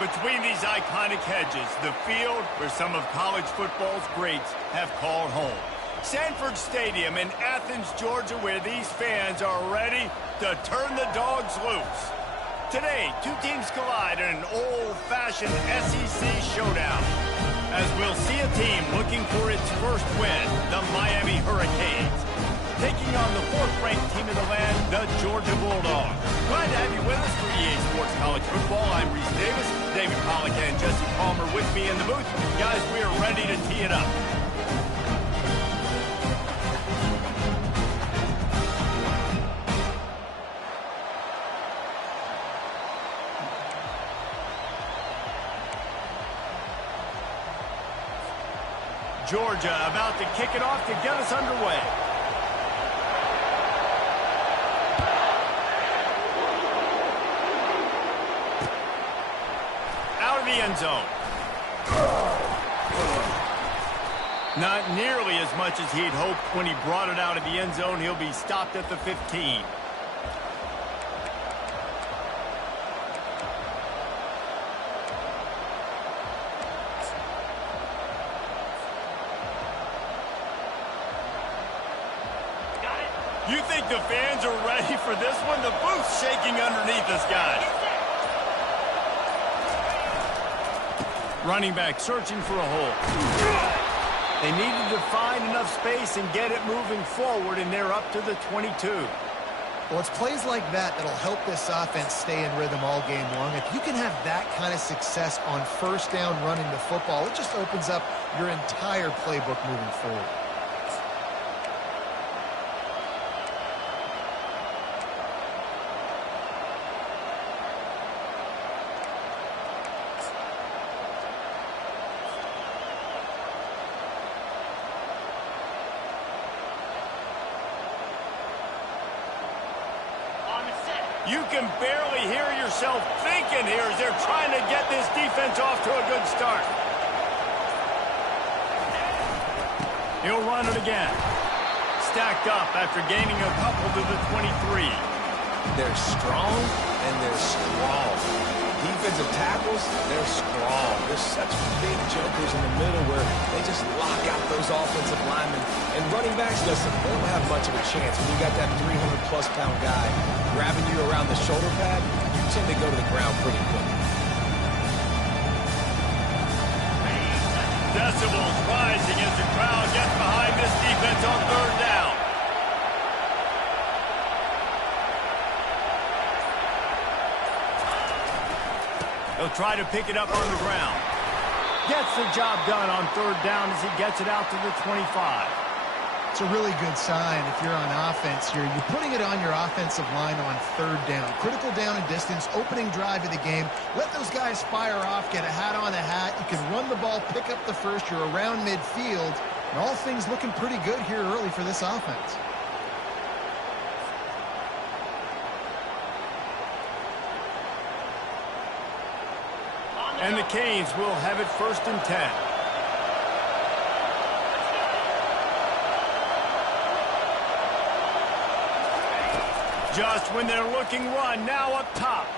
Between these iconic hedges, the field where some of college football's greats have called home. Sanford Stadium in Athens, Georgia, where these fans are ready to turn the dogs loose. Today, two teams collide in an old-fashioned SEC showdown, as we'll see a team looking for its first win, the Miami Hurricanes, taking on the fourth-ranked team in the land, the Georgia Bulldogs. Glad to have you with us for EA Sports College Football. I'm Reese Davis, David Pollack and Jesse Palmer with me in the booth. Guys, we are ready to tee it up. Georgia about to kick it off to get us underway. Out of the end zone. Not nearly as much as he'd hoped when he brought it out of the end zone. He'll be stopped at the 15. You think the fans are ready for this one? The booth's shaking underneath us, guys. Running back searching for a hole. They needed to find enough space and get it moving forward, and they're up to the 22. Well, it's plays like that that'll help this offense stay in rhythm all game long. If you can have that kind of success on first down running the football, it just opens up your entire playbook moving forward. You can barely hear yourself thinking here as they're trying to get this defense off to a good start. He'll run it again. Stacked up after gaining a couple to the 23. They're strong and they're strong. Defensive tackles, they're strong. There's such big jokers in the middle where they just lock out those offensive linemen. And running backs, listen, they don't have much of a chance. When you got that 300-plus pound guy grabbing you around the shoulder pad, you tend to go to the ground pretty quick. Decibels rising as the crowd gets behind this defense on third down. He'll try to pick it up on the ground. Gets the job done on third down as he gets it out to the 25. It's a really good sign if you're on offense here. You're putting it on your offensive line on third down. Critical down and distance, opening drive of the game. Let those guys fire off, get a hat on a hat. You can run the ball, pick up the first. You're around midfield. And all things looking pretty good here early for this offense. And the Canes will have it 1st and 10. Just when they're looking run, now up top.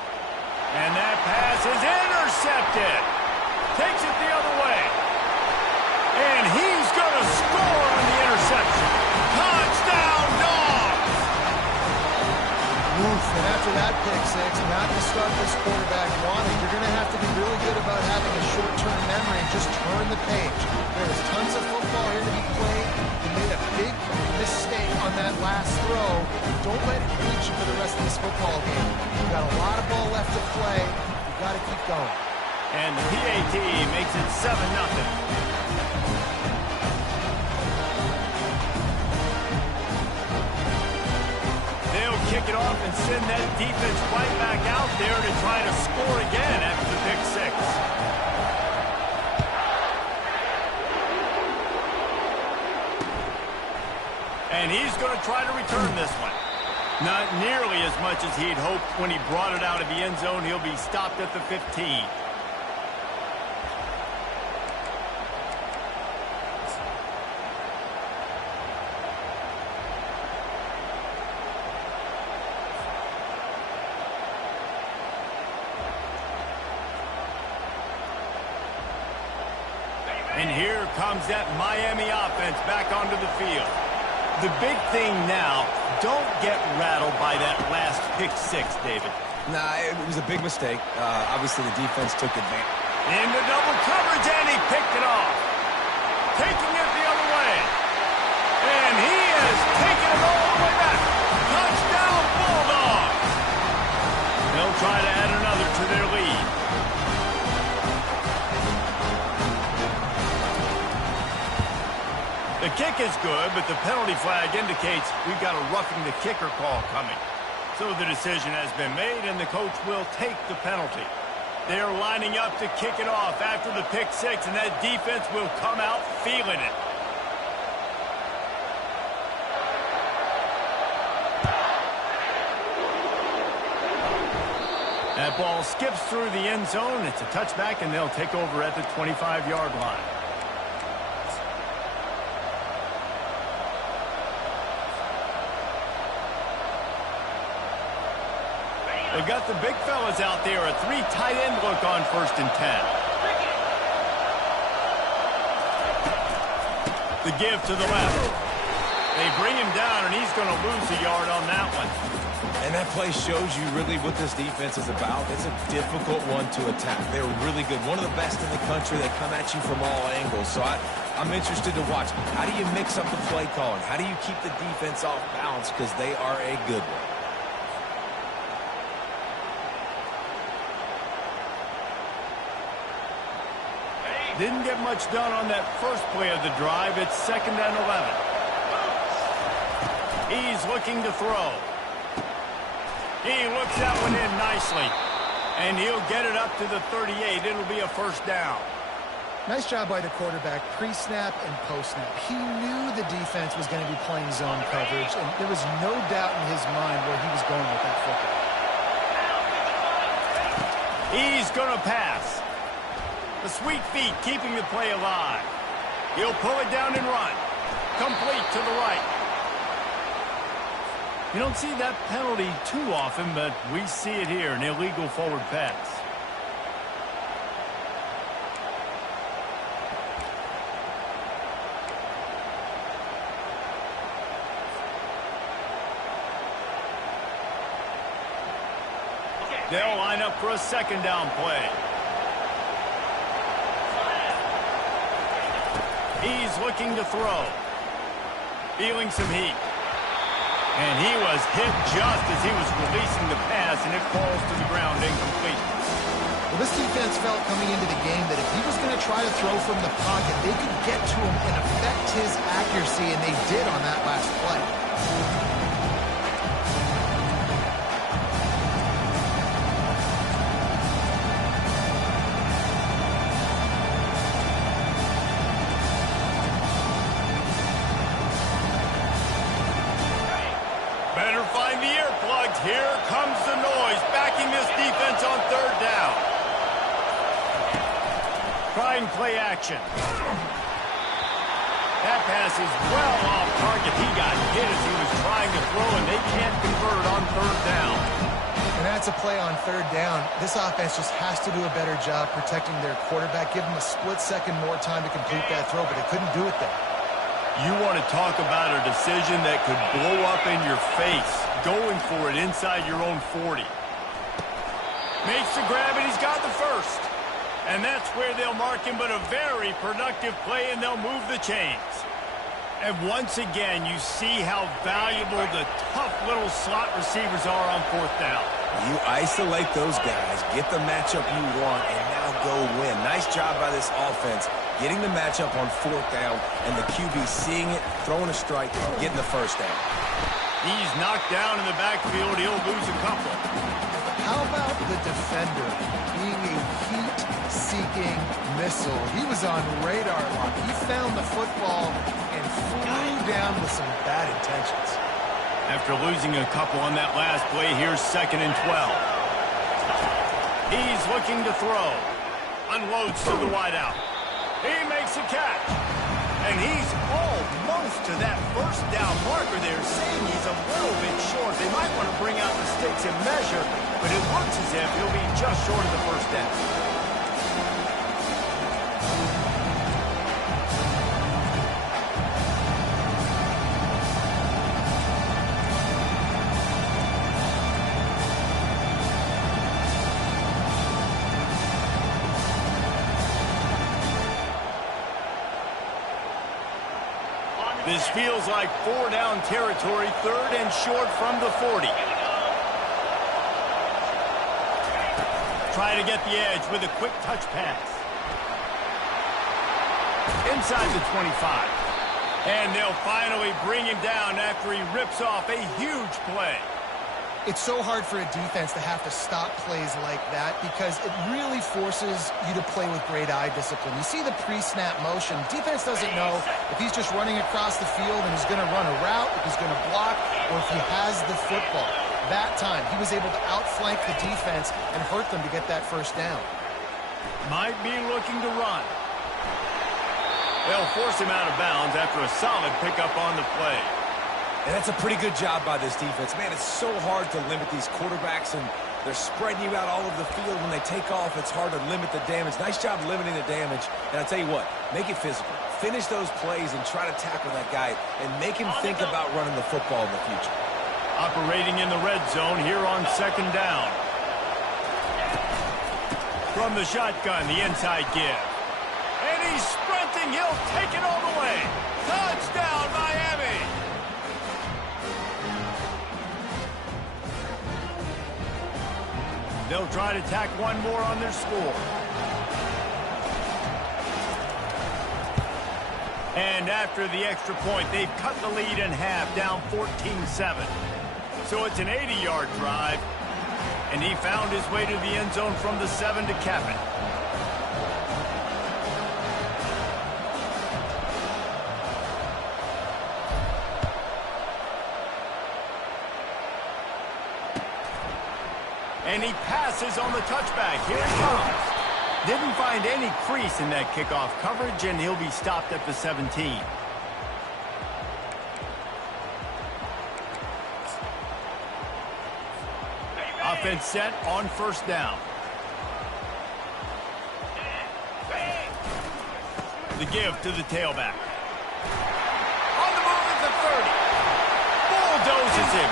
And that pass is intercepted. Takes it the other way. And he's going to score on the interception. Touchdown, Dogs! Oof, and after that pick six, not the start this quarterback wanted. You're going to have to be really good about having a short-term memory and just turn the page. There's tons of football here to be played. You made a big mistake on that last throw. Don't let it reach you for the rest of this football game. You've got a lot of ball left to play. You've got to keep going. And the PAT makes it 7-0. They'll kick it off and send that defense right back out there to try to score again after the pick six. And he's going to try to return this one. Not nearly as much as he'd hoped when he brought it out of the end zone. He'll be stopped at the 15. And here comes that Miami offense back onto the field. The big thing now, don't get rattled by that last pick six, David. Nah, it was a big mistake. Obviously, the defense took advantage. Into double coverage, and he picked it off. Taking it the other way. And he is taking it all the way back. Touchdown, Bulldogs. They'll try to add another to their lead. The kick is good, but the penalty flag indicates we've got a roughing the kicker call coming. So the decision has been made, and the coach will take the penalty. They're lining up to kick it off after the pick six, and that defense will come out feeling it. That ball skips through the end zone. It's a touchback, and they'll take over at the 25-yard line. They've got the big fellas out there. A three tight end look on 1st and 10. The give to the left. They bring him down, and he's going to lose a yard on that one. And that play shows you really what this defense is about. It's a difficult one to attack. They're really good. One of the best in the country. They come at you from all angles. So I'm interested to watch. How do you mix up the play calling? How do you keep the defense off balance? Because they are a good one. Didn't get much done on that first play of the drive. It's 2nd and 11. He's looking to throw. He looks that one in nicely. And he'll get it up to the 38. It'll be a 1st down. Nice job by the quarterback, pre-snap and post-snap. He knew the defense was going to be playing zone coverage, and there was no doubt in his mind where he was going with that football. He's going to pass. The sweet feet keeping the play alive. He'll pull it down and run. Complete to the right. You don't see that penalty too often, but we see it here, an illegal forward pass. They'll line up for a 2nd down play. He's looking to throw. Feeling some heat. And he was hit just as he was releasing the pass, and it falls to the ground incomplete. Well, this defense felt coming into the game that if he was going to try to throw from the pocket, they could get to him and affect his accuracy, and they did on that last play. Here comes the noise, backing this defense on 3rd down. Try and play action. That pass is well off target. He got hit as he was trying to throw, and they can't convert on 3rd down. And that's a play on 3rd down. This offense just has to do a better job protecting their quarterback. Give them a split second more time to complete that throw, but they couldn't do it there. You want to talk about a decision that could blow up in your face. Going for it inside your own 40. Makes the grab, and he's got the 1st. And that's where they'll mark him, but a very productive play, and they'll move the chains. And once again, you see how valuable the tough little slot receivers are on 4th down. You isolate those guys, get the matchup you want, and now go win. Nice job by this offense, getting the matchup on 4th down, and the QB seeing it, throwing a strike, getting the 1st down. He's knocked down in the backfield. He'll lose a couple. How about the defender being a heat-seeking missile? He was on radar lock. He found the football and flew down with some bad intentions. After losing a couple on that last play, here's 2nd and 12. He's looking to throw. Unloads to the wideout. He makes a catch. And he's almost to that 1st down marker. They're saying he's a little bit short. They might want to bring out the sticks and measure, but it looks as if he'll be just short of the 1st down. This feels like 4-down territory, 3rd and short from the 40. Try to get the edge with a quick touch pass. Inside the 25. And they'll finally bring him down after he rips off a huge play. It's so hard for a defense to have to stop plays like that because it really forces you to play with great eye discipline. You see the pre-snap motion. Defense doesn't know if he's just running across the field and he's going to run a route, if he's going to block, or if he has the football. That time, he was able to outflank the defense and hurt them to get that first down. Might be looking to run. They'll force him out of bounds after a solid pickup on the play. And that's a pretty good job by this defense. Man, it's so hard to limit these quarterbacks, and they're spreading you out all over the field. When they take off, it's hard to limit the damage. Nice job limiting the damage. And I'll tell you what, make it physical. Finish those plays and try to tackle that guy and make him think about running the football in the future. Operating in the red zone here on 2nd down. From the shotgun, the inside give. And he's sprinting. He'll take it all the way. Touchdown, Miami. They'll try to tack one more on their score. And after the extra point, they've cut the lead in half, down 14-7. So it's an 80-yard drive, and he found his way to the end zone from the 7 to cap it. And he passes on the touchback. Here he comes. Didn't find any crease in that kickoff coverage, and he'll be stopped at the 17. Offense set on 1st down. The give to the tailback. On the move at the 30. Bulldozes him.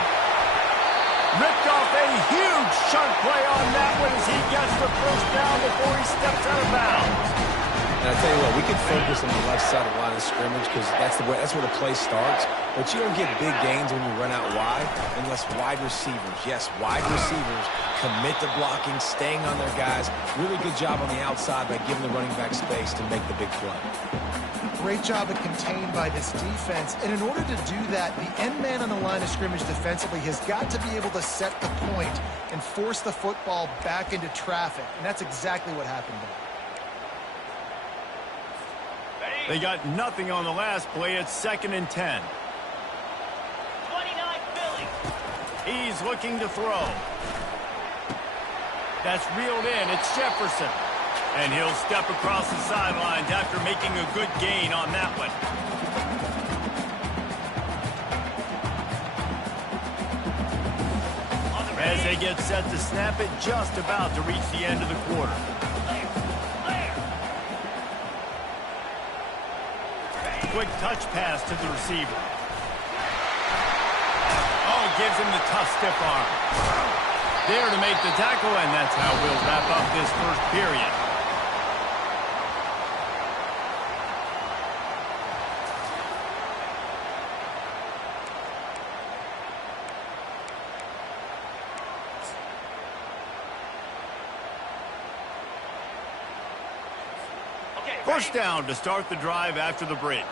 Ripped off a huge chunk play on that one as he gets the 1st down before he steps out of bounds. And I tell you what, we can focus on the left side of the line of scrimmage because that's where the play starts. But you don't get big gains when you run out wide unless wide receivers, yes, wide receivers, commit to blocking, staying on their guys. Really good job on the outside by giving the running back space to make the big play. Great job of contained by this defense. And in order to do that, the end man on the line of scrimmage defensively has got to be able to set the point and force the football back into traffic. And that's exactly what happened there. They got nothing on the last play. It's 2nd and 10. 29 Philly. He's looking to throw. That's reeled in. It's Jefferson. And he'll step across the sidelines after making a good gain on that one. As they get set to snap it, just about to reach the end of the quarter. Quick touch pass to the receiver. Oh, gives him the tough stiff arm. There to make the tackle, and that's how we'll wrap up this 1st period. First down to start the drive after the break.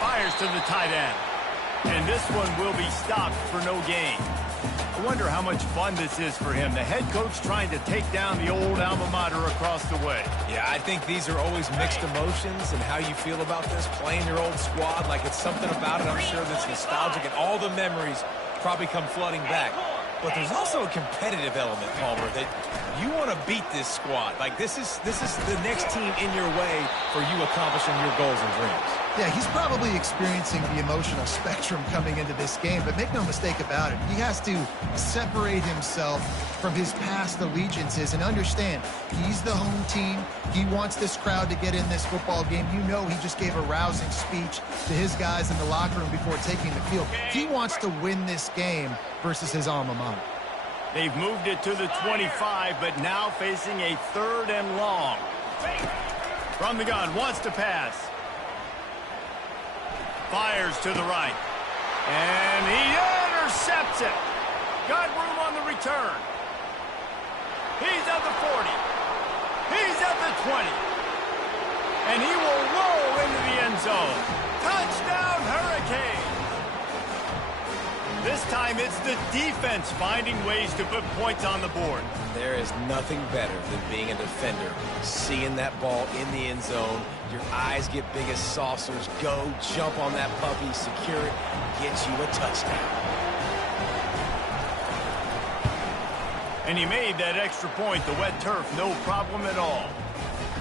Fires to the tight end. And this one will be stopped for no gain. I wonder how much fun this is for him. The head coach trying to take down the old alma mater across the way. Yeah, I think these are always mixed emotions and how you feel about this, playing your old squad. Like it's something about it, I'm sure, that's nostalgic, and all the memories probably come flooding back. But there's also a competitive element, Palmer, that you want to beat this squad. Like this is the next team in your way for you accomplishing your goals and dreams. Yeah, he's probably experiencing the emotional spectrum coming into this game, but make no mistake about it. He has to separate himself from his past allegiances and understand he's the home team. He wants this crowd to get in this football game. You know he just gave a rousing speech to his guys in the locker room before taking the field. He wants to win this game versus his alma mater. They've moved it to the 25, but now facing a 3rd and long. From the gun, wants to pass. Fires to the right. And he intercepts it. Got room on the return. He's at the 40. He's at the 20. And he will roll into the end zone. Touchdown, Hurricanes! This time it's the defense finding ways to put points on the board. There is nothing better than being a defender. Seeing that ball in the end zone, your eyes get big as saucers. Go, jump on that puppy, secure it, get you a touchdown. And he made that extra point, the wet turf, no problem at all.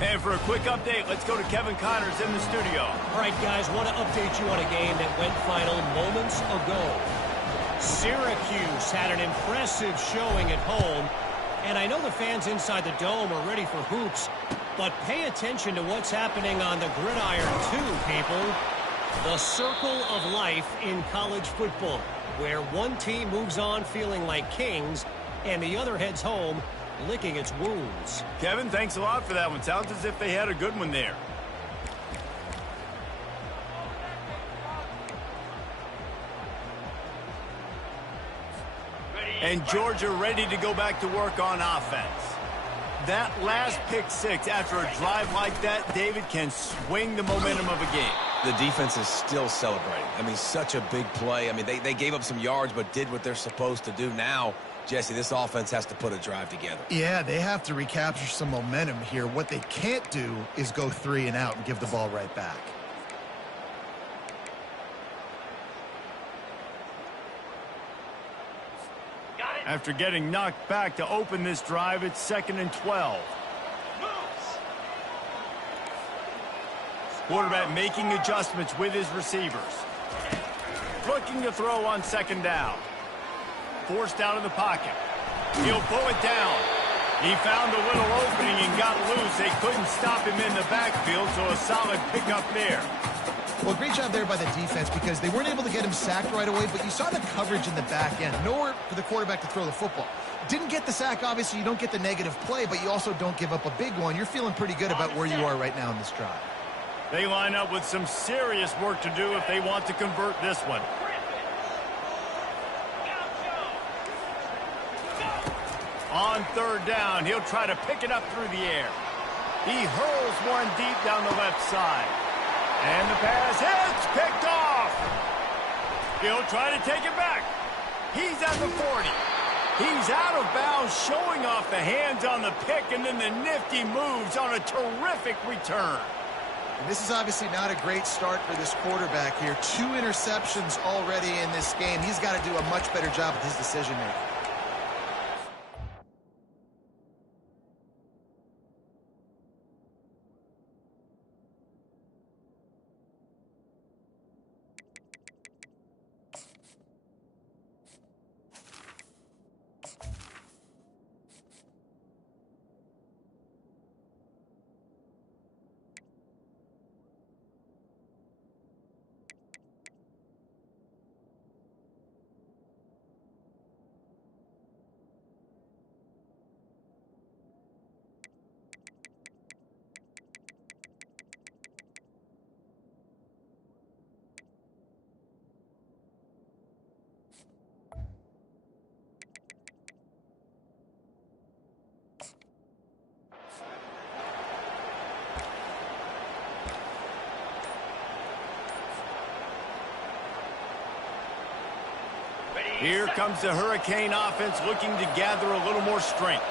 And for a quick update, let's go to Kevin Connors in the studio. All right, guys, want to update you on a game that went final moments ago. Syracuse had an impressive showing at home, and I know the fans inside the dome are ready for hoops, but pay attention to what's happening on the gridiron too, people. The circle of life in college football, where one team moves on feeling like kings, and the other heads home licking its wounds. Kevin, thanks a lot for that one. Sounds as if they had a good one there. And Georgia ready to go back to work on offense. That last pick six after a drive like that, David, can swing the momentum of a game. The defense is still celebrating. I mean, such a big play. I mean, they gave up some yards but did what they're supposed to do. Now, Jesse, this offense has to put a drive together. Yeah, they have to recapture some momentum here. What they can't do is go 3 and out and give the ball right back. After getting knocked back to open this drive, it's 2nd and 12. Quarterback making adjustments with his receivers. Looking to throw on 2nd down. Forced out of the pocket. He'll pull it down. He found a little opening and got loose. They couldn't stop him in the backfield, so a solid pickup there. Well, great job there by the defense because they weren't able to get him sacked right away, but you saw the coverage in the back end. Nowhere for the quarterback to throw the football. Didn't get the sack, obviously. You don't get the negative play, but you also don't give up a big one. You're feeling pretty good about where you are right now in this drive. They line up with some serious work to do if they want to convert this one. On 3rd down, he'll try to pick it up through the air. He hurls one deep down the left side. And the pass hits, picked off. He'll try to take it back. He's at the 40. He's out of bounds, showing off the hands on the pick, and then the nifty moves on a terrific return. And this is obviously not a great start for this quarterback here. 2 interceptions already in this game. He's got to do a much better job with his decision-making. Here comes the Hurricane offense looking to gather a little more strength.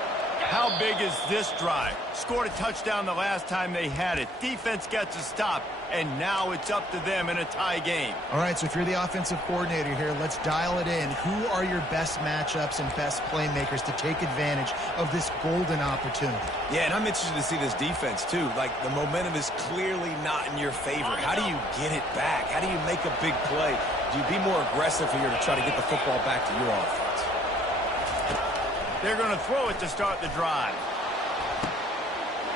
How big is this drive? Scored a touchdown the last time they had it. Defense gets a stop, and now it's up to them in a tie game. All right, so if you're the offensive coordinator here, let's dial it in. Who are your best matchups and best playmakers to take advantage of this golden opportunity? Yeah, and I'm interested to see this defense, too. Like, the momentum is clearly not in your favor. How do you get it back? How do you make a big play? Do you be more aggressive here to try to get the football back to your offense? They're going to throw it to start the drive.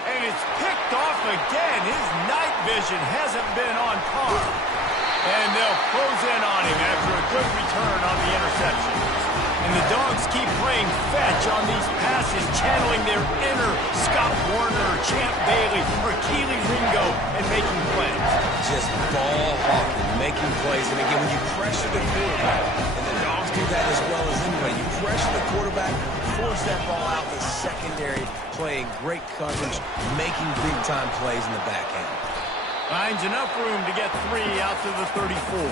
And it's picked off again. His night vision hasn't been on par. And they'll close in on him after a good return on the interception. And the Dogs keep playing fetch on these passes, channeling their inner Scott Warner, Champ Bailey, or Keely Ringo, and making plays. Just ball hawking, making plays. And again, when you pressure the quarterback, and the Dogs do that as well as anybody, you pressure the quarterback, force that ball out the secondary, playing great coverage, making big-time plays in the back end. Finds enough room to get 3 out to the 34.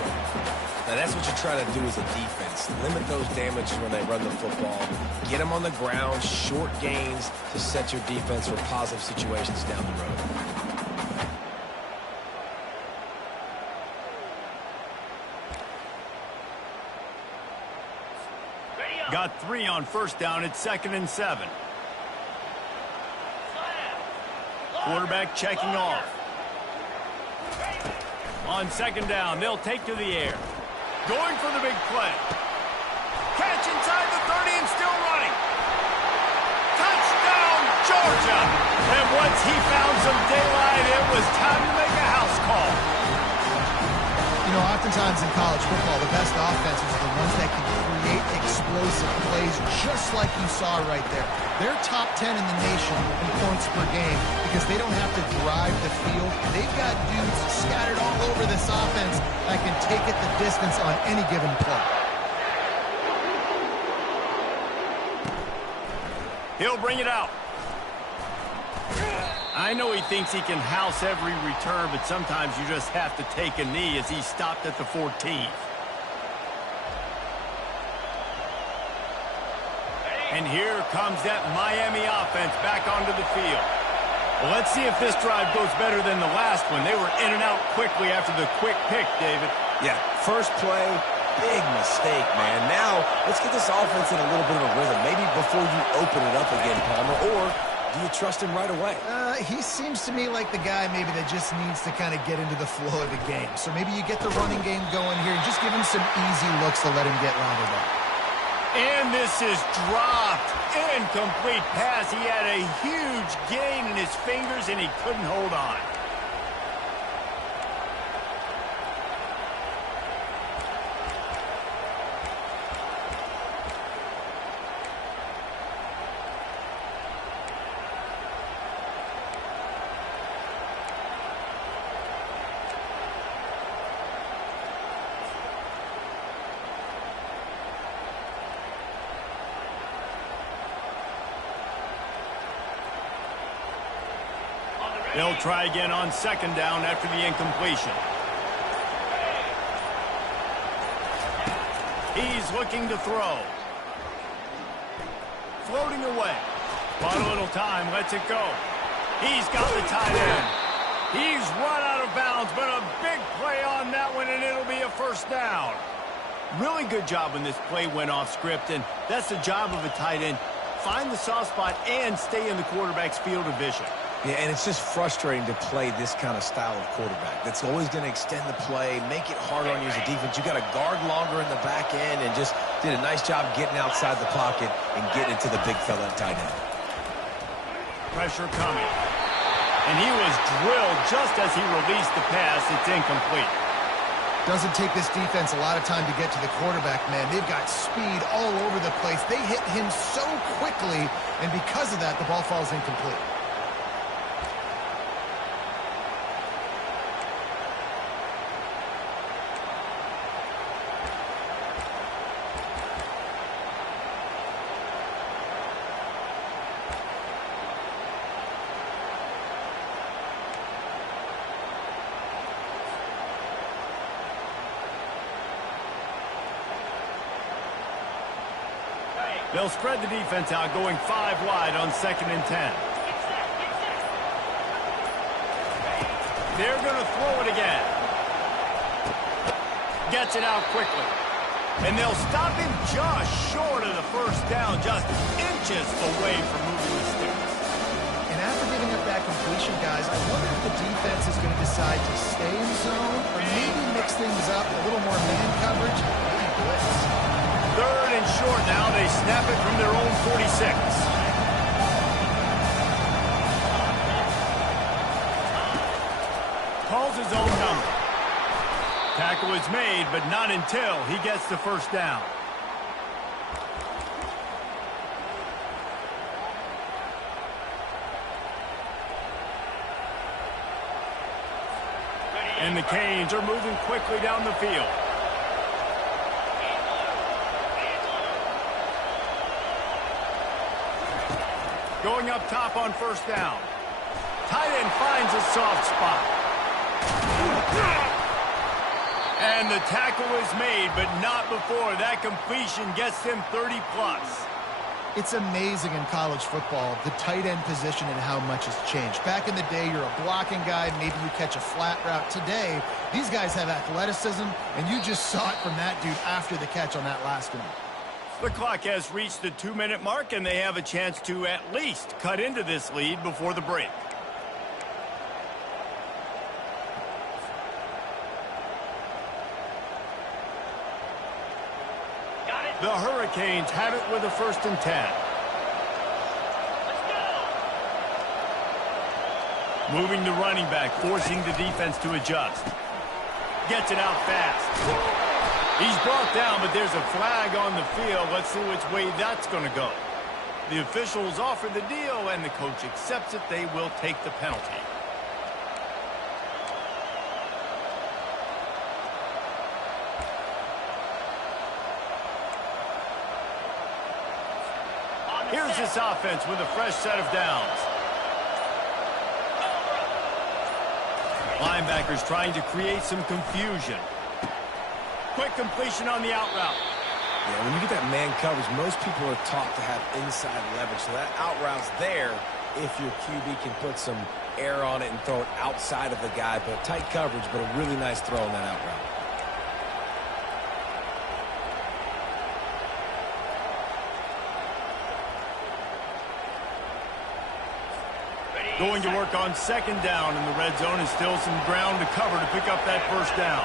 Now, that's what you try to do as a defense. Limit those damages when they run the football. Get them on the ground, short gains to set your defense for positive situations down the road. Got 3 on first down. It's 2nd and 7. Quarterback checking off. On 2nd down, they'll take to the air. Going for the big play. Catch inside the 30 and still running. Touchdown, Georgia! And once he found some daylight, it was time to make a house call. You know, oftentimes in college football, the best offenses are the ones that can create explosive plays just like you saw right there. They're top 10 in the nation in points per game because they don't have to drive the field. They've got dudes scattered all over this offense that can take it the distance on any given play. He'll bring it out. I know he thinks he can house every return, but sometimes you just have to take a knee as he stopped at the 14. And here comes that Miami offense back onto the field. Well, let's see if this drive goes better than the last one. They were in and out quickly after the quick pick, David. Yeah, first play, big mistake, man. Now, let's get this offense in a little bit of a rhythm. Maybe before you open it up again, Palmer, or do you trust him right away? He seems to me like the guy maybe that just needs to kind of get into the flow of the game. So maybe you get the running game going here and just give him some easy looks to let him get rounded up. And this is dropped. Incomplete pass. He had a huge gain in his fingers, and he couldn't hold on. They'll try again on 2nd down after the incompletion. He's looking to throw. Floating away. Bought a little time, lets it go. He's got the tight end. He's run out of bounds, but a big play on that one, and it'll be a first down. Really good job when this play went off script, and that's the job of a tight end. Find the soft spot and stay in the quarterback's field of vision. Yeah, and it's just frustrating to play this kind of style of quarterback. That's always going to extend the play, make it harder on you as a defense. You got to guard longer in the back end and just did a nice job getting outside the pocket and getting into the big fella at tight end. Pressure coming. And he was drilled just as he released the pass. It's incomplete. Doesn't take this defense a lot of time to get to the quarterback, man. They've got speed all over the place. They hit him so quickly, and because of that, the ball falls incomplete. They'll spread the defense out, going 5 wide on 2nd and 10. They're going to throw it again. Gets it out quickly. And they'll stop him just short of the first down, just inches away from moving the sticks. And after giving up that completion, guys, I wonder if the defense is going to decide to stay in zone or maybe mix things up, a little more man coverage, maybe blitz. 3rd and short now. They snap it from their own 46. Calls his own number. Tackle is made, but not until he gets the first down. And the Canes are moving quickly down the field. Going up top on first down. Tight end finds a soft spot. And the tackle is made, but not before that completion gets them 30+. It's amazing in college football, the tight end position and how much has changed. Back in the day, you're a blocking guy, maybe you catch a flat route. Today, these guys have athleticism, and you just saw it from that dude after the catch on that last one. The clock has reached the 2-minute mark, and they have a chance to at least cut into this lead before the break. The Hurricanes have it with a 1st and 10. Moving the running back, forcing the defense to adjust. Gets it out fast. He's brought down, but there's a flag on the field. Let's see which way that's going to go. The officials offer the deal, and the coach accepts it. They will take the penalty. Here's this offense with a fresh set of downs. Linebackers trying to create some confusion. Quick completion on the out route. Yeah, when you get that man coverage, most people are taught to have inside leverage. So that out route's there if your QB can put some air on it and throw it outside of the guy. But tight coverage, but a really nice throw on that out route. Going to work on 2nd down in the red zone, and still some ground to cover to pick up that 1st down.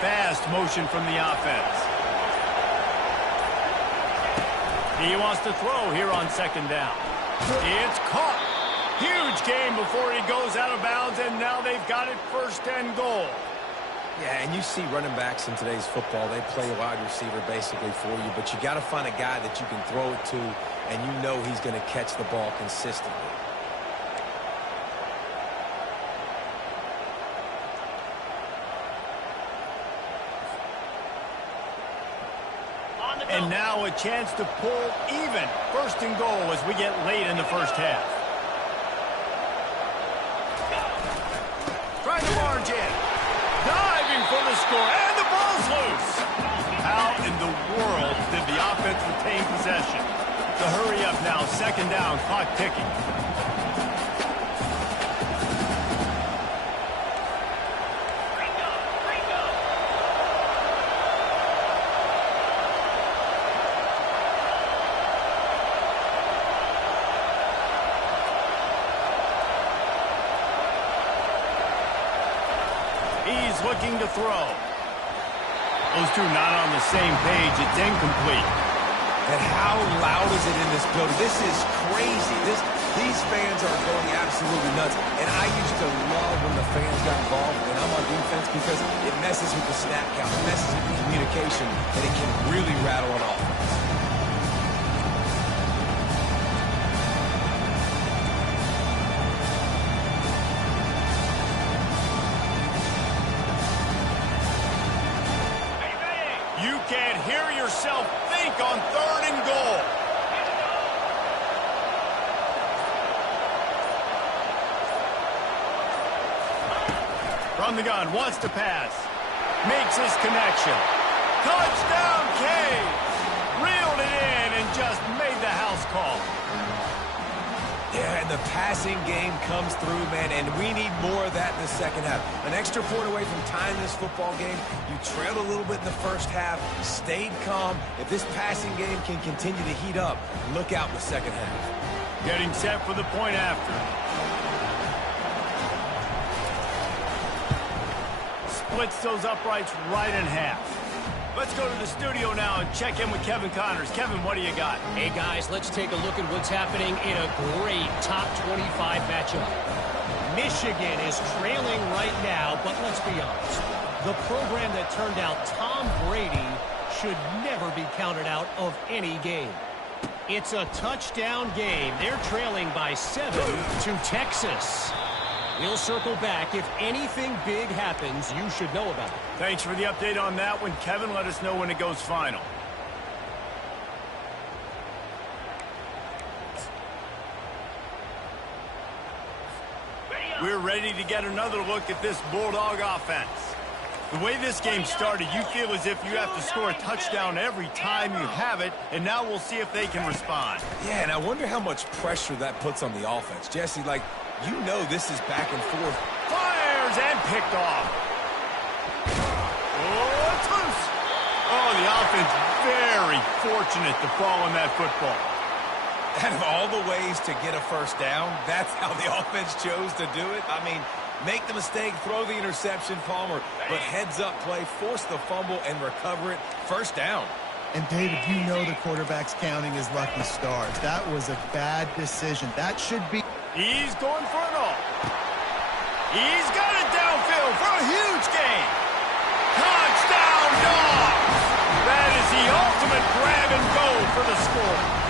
Fast motion from the offense. He wants to throw here on 2nd down. It's caught. Huge gain before he goes out of bounds, and now they've got it 1st and goal. Yeah, and you see running backs in today's football, they play a wide receiver basically for you, but you got to find a guy that you can throw it to, and you know he's going to catch the ball consistently. And now a chance to pull even 1st and goal as we get late in the 1st half. Trying to march in. Diving for the score, and the ball's loose. How in the world did the offense retain possession? To hurry up now, 2nd down, clock ticking. He's looking to throw. Those two not on the same page. It's incomplete. And how loud is it in this building? This is crazy. These fans are going absolutely nuts. And I used to love when the fans got involved, and I'm on defense, because it messes with the snap count, it messes with the communication, and it can really rattle an offense. You can't hear yourself think on 3rd and goal. From the gun, wants to pass. Makes his connection. Touchdown, Canes! Reeled it in and just made the house call. Yeah, and the passing game comes through, man, and we need more of that in the 2nd half. An extra point away from tying this football game. You trailed a little bit in the 1st half, stayed calm. If this passing game can continue to heat up, look out in the 2nd half. Getting set for the point after. Splits those uprights right in half. Let's go to the studio now and check in with Kevin Connors. Kevin, what do you got? Hey, guys, let's take a look at what's happening in a great top 25 matchup. Michigan is trailing right now, but let's be honest. The program that turned out Tom Brady should never be counted out of any game. It's a touchdown game. They're trailing by 7 to Texas. We'll circle back. If anything big happens, you should know about it. Thanks for the update on that one, Kevin. Let us know when it goes final. We're ready to get another look at this Bulldog offense. The way this game started, you feel as if you have to score a touchdown every time you have it, and now we'll see if they can respond. Yeah, and I wonder how much pressure that puts on the offense. Jesse, like, you know this is back and forth. Fires and picked off. Oh, it's loose. Oh, the offense very fortunate to fall on that football. Out of all the ways to get a first down, that's how the offense chose to do it. I mean, make the mistake, throw the interception, Palmer, but heads-up play, force the fumble, and recover it. First down. And, David, you know the quarterback's counting his lucky stars. That was a bad decision. That should be... He's going for it all. He's got it downfield for a huge gain. Touchdown, Dogs! That is the ultimate grab and go for the score.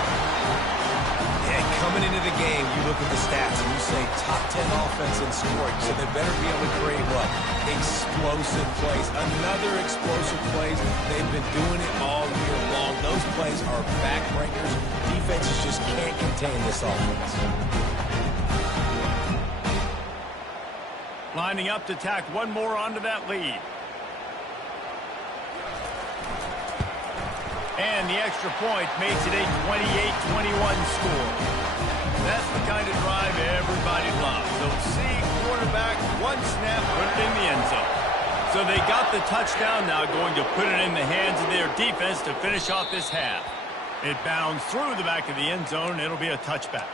Coming into the game, you look at the stats and you say top 10 offense in scoring, so they better be able to create what? Explosive plays. Another explosive plays. They've been doing it all year long. Those plays are backbreakers. Defenses just can't contain this offense. Lining up to tack one more onto that lead. And the extra point makes it a 28-21 score. That's the kind of drive everybody loves. So see quarterback, one snap, put it in the end zone. So they got the touchdown, now going to put it in the hands of their defense to finish off this half. It bounds through the back of the end zone. It'll be a touchback.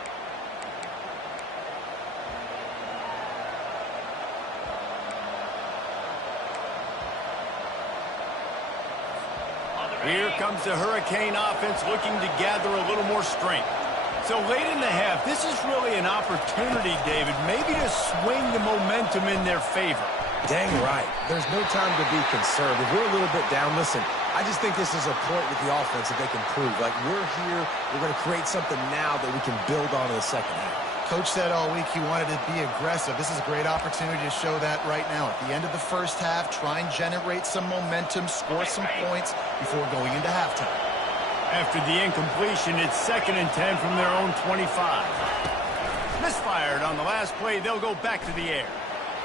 Here comes the Hurricane offense looking to gather a little more strength. So late in the half, this is really an opportunity, David, maybe to swing the momentum in their favor. Dang right. There's no time to be concerned. If we're a little bit down, listen, I just think this is a point with the offense that they can prove. Like, we're here, we're going to create something now that we can build on in the second half. Coach said all week he wanted to be aggressive. This is a great opportunity to show that right now. At the end of the first half, try and generate some momentum, score some points before going into halftime. After the incompletion, it's 2nd and 10 from their own 25. Misfired on the last play. They'll go back to the air.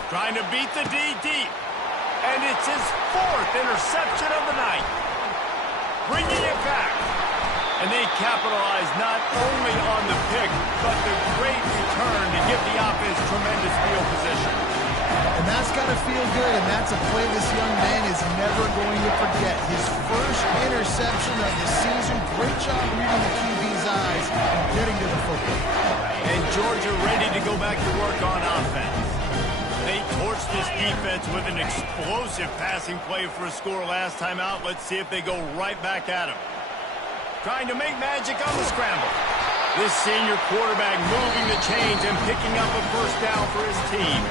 Trying to beat the D deep. And it's his 4th interception of the night. Bringing it back. And they capitalize not only on the pick, but the great return to give the offense tremendous field position. And that's got to feel good, and that's a play this young man is never going to forget. His first interception of the season. Great job reading the QB's eyes and getting to the football. And Georgia ready to go back to work on offense. They torched this defense with an explosive passing play for a score last time out. Let's see if they go right back at him. Trying to make magic on the scramble. This senior quarterback moving the chains and picking up a first down for his team.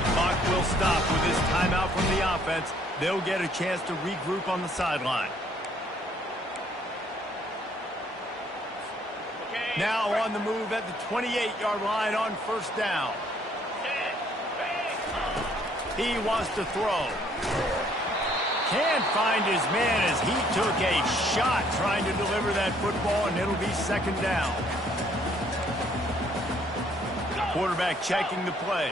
The clock will stop with this timeout from the offense. They'll get a chance to regroup on the sideline. Now on the move at the 28-yard line on first down. He wants to throw. Can't find his man as he took a shot trying to deliver that football, and it'll be 2nd down. Quarterback checking the play.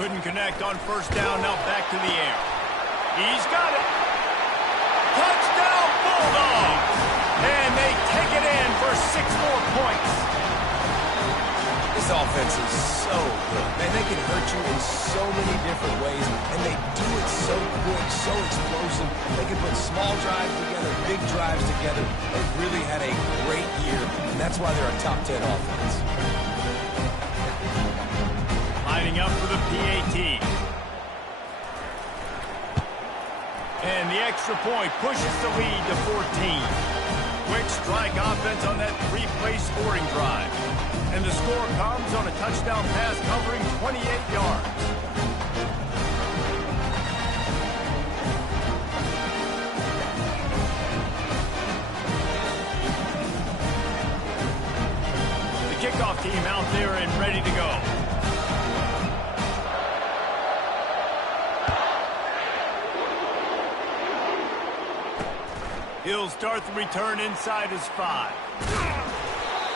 Couldn't connect on first down, now back to the air. He's got it. Touchdown, Bulldogs! And they take it in for 6 more points. This offense is so good. Man, they can hurt you in so many different ways, and they do it so quick, so explosive. They can put small drives together, big drives together. They've really had a great year, and that's why they're a top 10 offense. Lining up for the PAT. And the extra point pushes the lead to 14. Quick strike offense on that 3-play scoring drive. And the score comes on a touchdown pass covering 28 yards. go. He'll start the return inside his 5.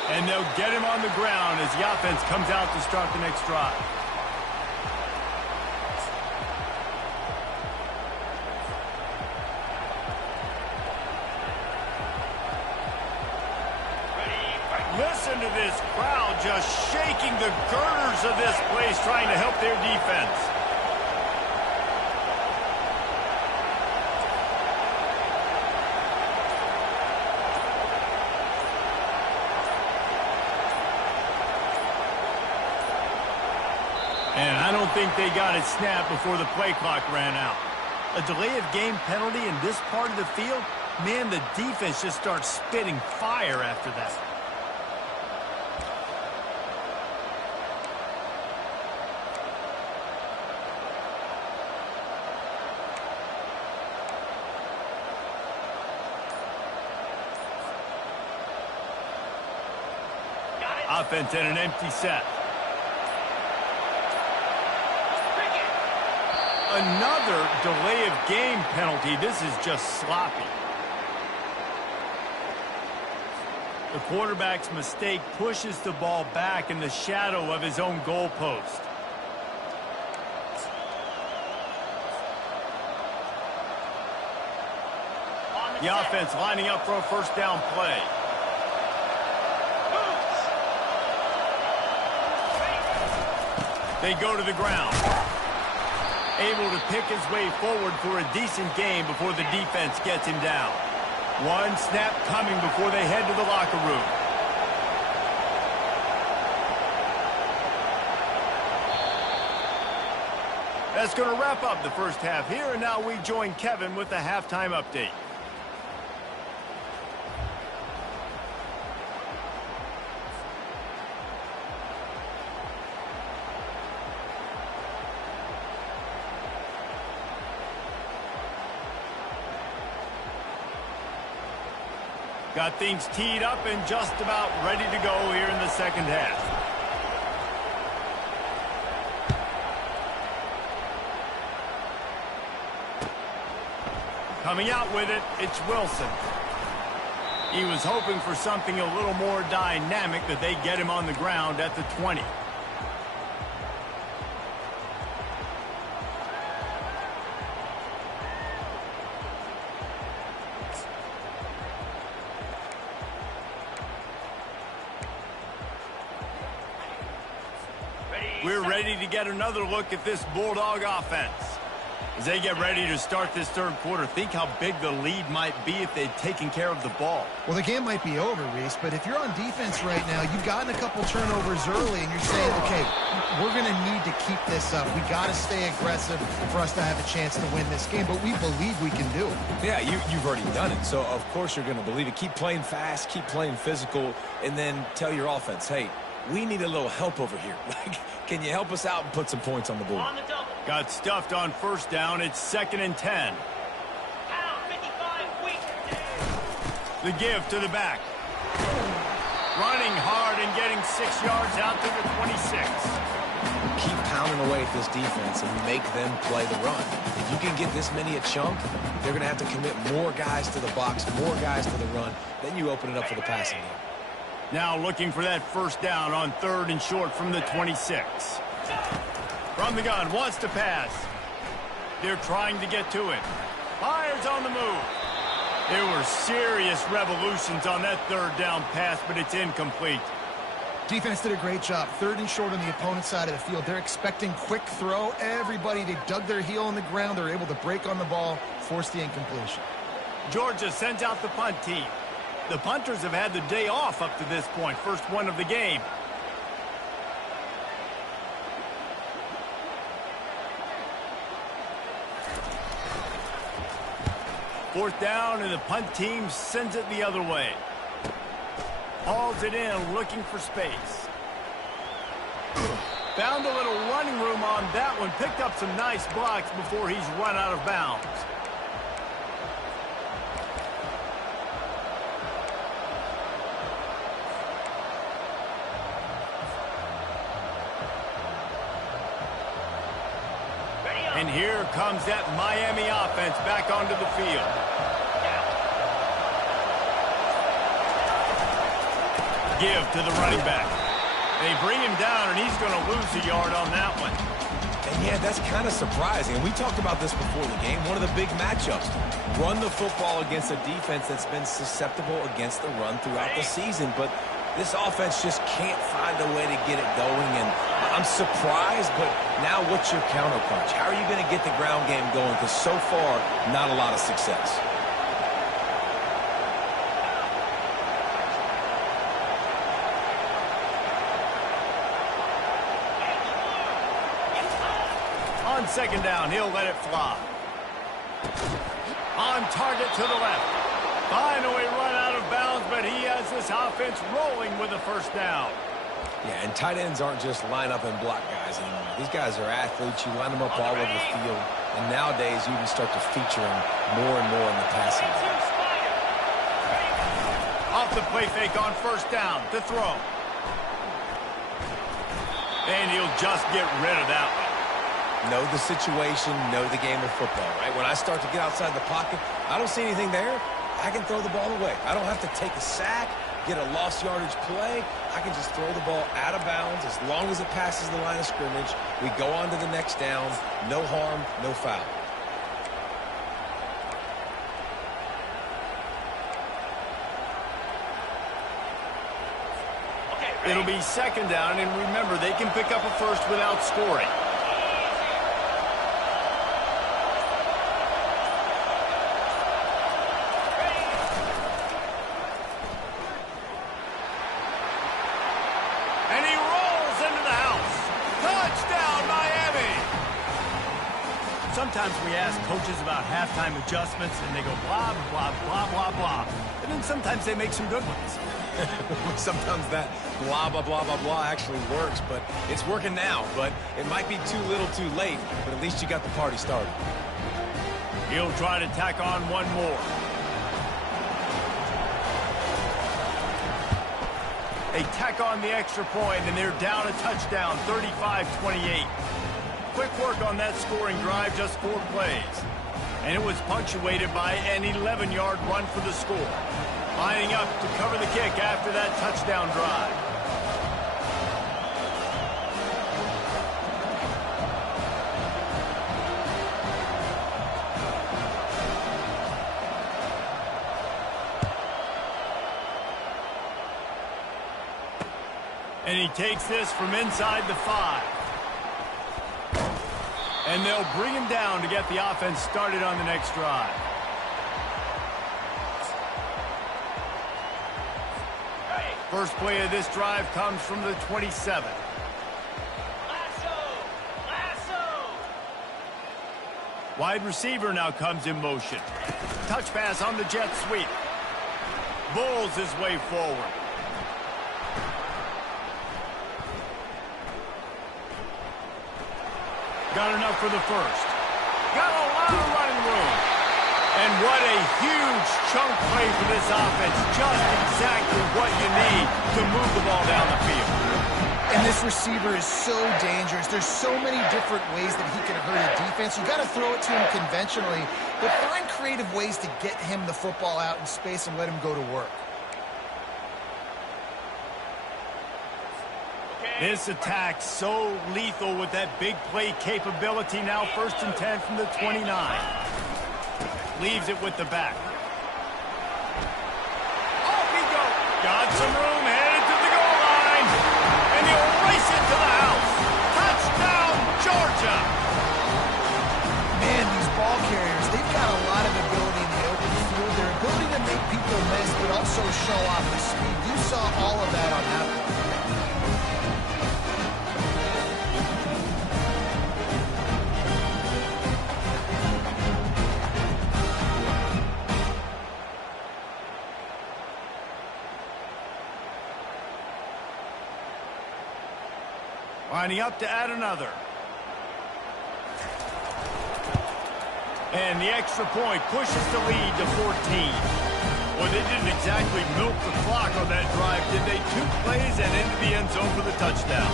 And they'll get him on the ground as the offense comes out to start the next drive. Listen to this crowd just shaking the girders of this place trying to help their defense. And I don't think they got it snapped before the play clock ran out. A delay of game penalty in this part of the field, man, the defense just starts spitting fire after that. Offense in an empty set. Another delay of game penalty. This is just sloppy. The quarterback's mistake pushes the ball back in the shadow of his own goalpost. The offense lining up for a first down play. They go to the ground. Able to pick his way forward for a decent game before the defense gets him down. One snap coming before they head to the locker room. That's going to wrap up the first half here, and now we join Kevin with the halftime update. Got things teed up and just about ready to go here in the second half. Coming out with it, it's Wilson. He was hoping for something a little more dynamic, that they get him on the ground at the 20. We're ready to get another look at this Bulldog offense. As they get ready to start this third quarter, think how big the lead might be if they'd taken care of the ball. Well, the game might be over, Reese, but if you're on defense right now, you've gotten a couple turnovers early, and you're saying, okay, we're going to need to keep this up. We got to stay aggressive for us to have a chance to win this game, but we believe we can do it. Yeah, you've already done it, so of course you're going to believe it. Keep playing fast, keep playing physical, and then tell your offense, hey, we need a little help over here. Can you help us out and put some points on the board? On the double. Got stuffed on first down. It's 2nd and 10. Pound 55 weak. The give to the back. Running hard and getting 6 yards out to the 26. Keep pounding away at this defense and make them play the run. If you can get this many a chunk, they're going to have to commit more guys to the box, more guys to the run. Then you open it up for the passing game. Now looking for that first down on 3rd and short from the 26. From the gun, wants to pass. They're trying to get to it. Fires on the move. There were serious revolutions on that 3rd down pass, but it's incomplete. Defense did a great job. 3rd and short on the opponent's side of the field. They're expecting quick throw. Everybody, they dug their heel on the ground. They're able to break on the ball, force the incompletion. Georgia sends out the punt team. The punters have had the day off up to this point. First one of the game. Fourth down, and the punt team sends it the other way. Hauls it in, looking for space. Found a little running room on that one. Picked up some nice blocks before he's run out of bounds. And here comes that Miami offense back onto the field. Give to the running back. They bring him down, and he's going to lose a yard on that one. And yeah, that's kind of surprising. And we talked about this before the game. One of the big matchups. Run the football against a defense that's been susceptible against the run throughout the season. But this offense just can't find a way to get it going. And I'm surprised, but now what's your counterpunch? How are you going to get the ground game going? Because so far, not a lot of success. On second down, he'll let it fly. On target to the left. Finally run out of bounds, but he has this offense rolling with a first down. Yeah, and tight ends aren't just line up and block guys anymore. These guys are athletes. You line them up all over the field. And nowadays, you can start to feature them more and more in the passing game. Off the play fake on first down to throw. And he'll just get rid of that one. Know the situation, know the game of football, right? When I start to get outside the pocket, I don't see anything there, I can throw the ball away. I don't have to take a sack, get a lost yardage play. I can just throw the ball out of bounds as long as it passes the line of scrimmage. We go on to the next down. No harm, no foul. It'll be second down, and remember, they can pick up a first without scoring. And he rolls into the house. Touchdown, Miami! Sometimes we ask coaches about halftime adjustments, and they go blah, blah, blah, blah, blah. And then sometimes they make some good ones. Sometimes that blah, blah, blah, blah, blah actually works, but it's working now. But it might be too little too late, but at least you got the party started. He'll try to tack on one more. They tack on the extra point, and they're down a touchdown, 35-28. Quick work on that scoring drive, just 4 plays. And it was punctuated by an 11-yard run for the score. Lining up to cover the kick after that touchdown drive. And he takes this from inside the 5. And they'll bring him down to get the offense started on the next drive. First play of this drive comes from the 27. Wide receiver now comes in motion. Touch pass on the jet sweep. Bulls his way forward. Got enough for the first. Got a lot of running room. And what a huge chunk play for this offense. Just exactly what you need to move the ball down the field. And this receiver is so dangerous. There's so many different ways that he can hurt a defense. You got to throw it to him conventionally, but find creative ways to get him the football out in space and let him go to work. This attack so lethal with that big play capability. Now 1st and 10 from the 29. Leaves it with the back. Off he goes. Got some room, headed to the goal line. And he'll race it to the house. Touchdown, Georgia. Man, these ball carriers, they've got a lot of ability in the open field. Their ability to make people miss, but also show off the speed. You saw all of that on that one. Lining up to add another. And the extra point pushes the lead to 14. Well, they didn't exactly milk the clock on that drive, did they? 2 plays and into the end zone for the touchdown.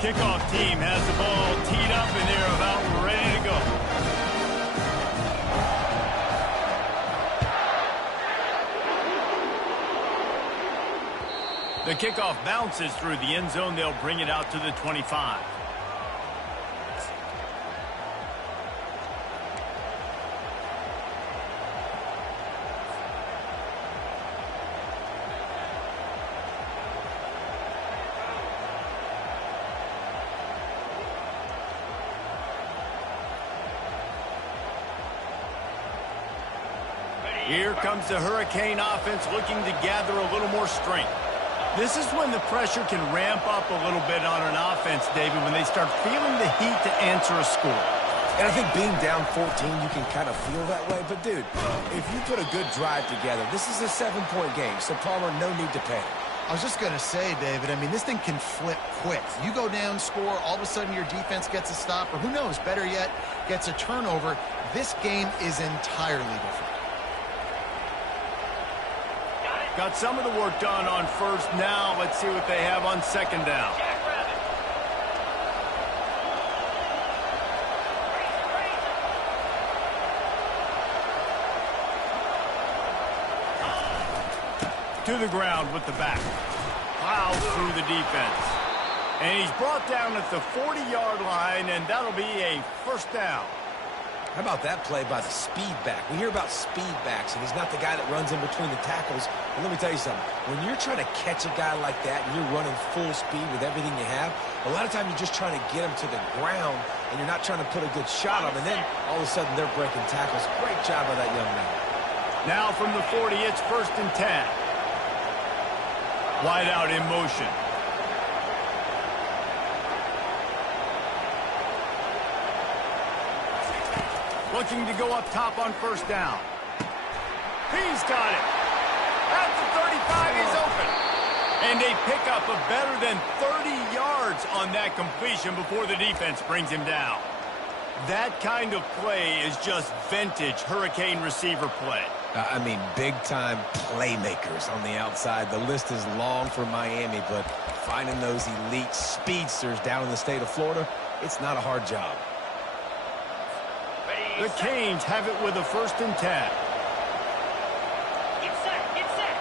Kickoff team has the ball teed up, and they're about ready to go. The kickoff bounces through the end zone. They'll bring it out to the 25. Here comes the Hurricane offense looking to gather a little more strength. This is when the pressure can ramp up a little bit on an offense, David, when they start feeling the heat to answer a score. And I think being down 14, you can kind of feel that way. But, dude, if you put a good drive together, this is a 7-point game, so Palmer, no need to panic. I was just going to say, David, I mean, this thing can flip quick. You go down, score, all of a sudden your defense gets a stop, or who knows, better yet, gets a turnover. This game is entirely different. Got some of the work done on first. Now let's see what they have on second down. To the ground with the back. Plows through the defense. And he's brought down at the 40-yard line, and that'll be a first down. How about that play by the speed back? We hear about speed backs, and he's not the guy that runs in between the tackles. But let me tell you something. When you're trying to catch a guy like that and you're running full speed with everything you have, a lot of times you're just trying to get him to the ground, and you're not trying to put a good shot on him. And then all of a sudden they're breaking tackles. Great job by that young man. Now from the 40, it's 1st and 10. Wide out in motion. Looking to go up top on first down. He's got it. At the 35, he's open. And they pick up a better than 30 yards on that completion before the defense brings him down. That kind of play is just vintage Hurricane receiver play. I mean, big-time playmakers on the outside. The list is long for Miami, but finding those elite speedsters down in the state of Florida, it's not a hard job. The Canes have it with a 1st and 10. Get set, get set.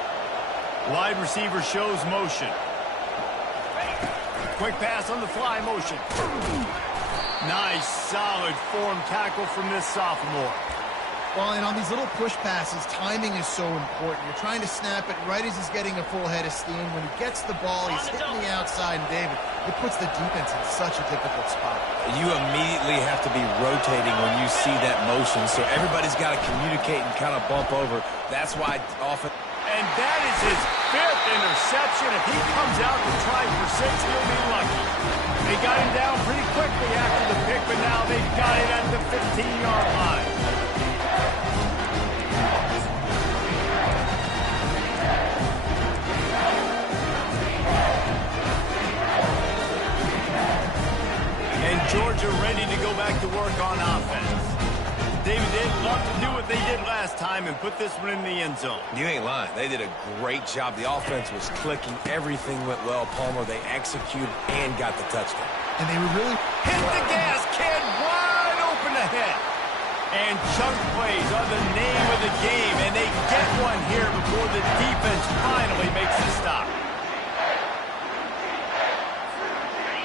Wide receiver shows motion. Quick pass on the fly motion. Nice, solid form tackle from this sophomore. Well, and on these little push passes, timing is so important. You're trying to snap it right as he's getting a full head of steam. When he gets the ball, he's hitting the outside, and David, it puts the defense in such a difficult spot. You immediately have to be rotating when you see that motion, so everybody's got to communicate and kind of bump over. That's why often... And that is his 5th interception. If he comes out to try for 6, he'll be lucky. They got him down pretty quickly after the pick, but now they've got it at the 15-yard line. And Georgia ready to go back to work on offense. David, they'd love to do what they did last time and put this one in the end zone. You ain't lying. They did a great job. The offense was clicking. Everything went well. Palmer, they executed and got the touchdown. And they were really... Hit the gas, kid. Wide open ahead. And chunk plays are the name of the game, and they get one here before the defense finally makes the stop.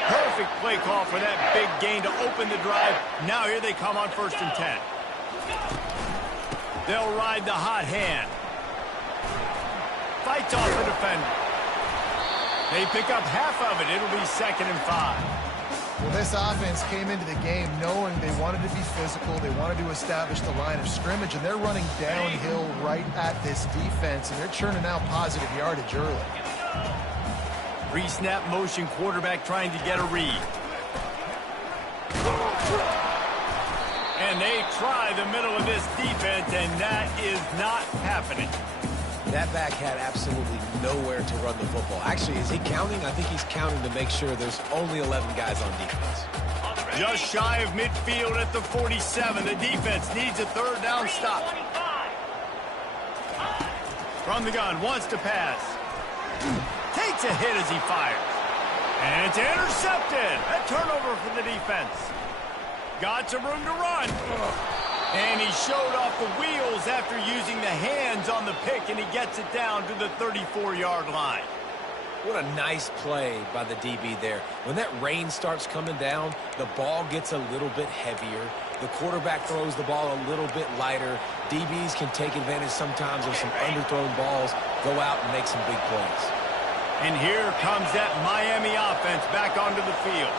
Perfect play call for that big gain to open the drive. Now here they come on 1st and 10. They'll ride the hot hand. Fights off the defender. They pick up half of it. It'll be 2nd and 5. Well, this offense came into the game knowing they wanted to be physical. They wanted to establish the line of scrimmage, and they're running downhill right at this defense, and they're churning out positive yardage early. Pre-snap motion, quarterback trying to get a read. And they try the middle of this defense, and that is not happening. That back had absolutely nowhere to run the football. Actually, is he counting? I think he's counting to make sure there's only 11 guys on defense. Just shy of midfield at the 47. The defense needs a 3rd down stop. From the gun, wants to pass. Takes a hit as he fires. And it's intercepted. A turnover for the defense. Got some room to run. And he showed off the wheels after using the hands on the pick, and he gets it down to the 34-yard line. What a nice play by the DB there. When that rain starts coming down, the ball gets a little bit heavier. The quarterback throws the ball a little bit lighter. DBs can take advantage sometimes of some underthrown balls, go out and make some big plays. And here comes that Miami offense back onto the field.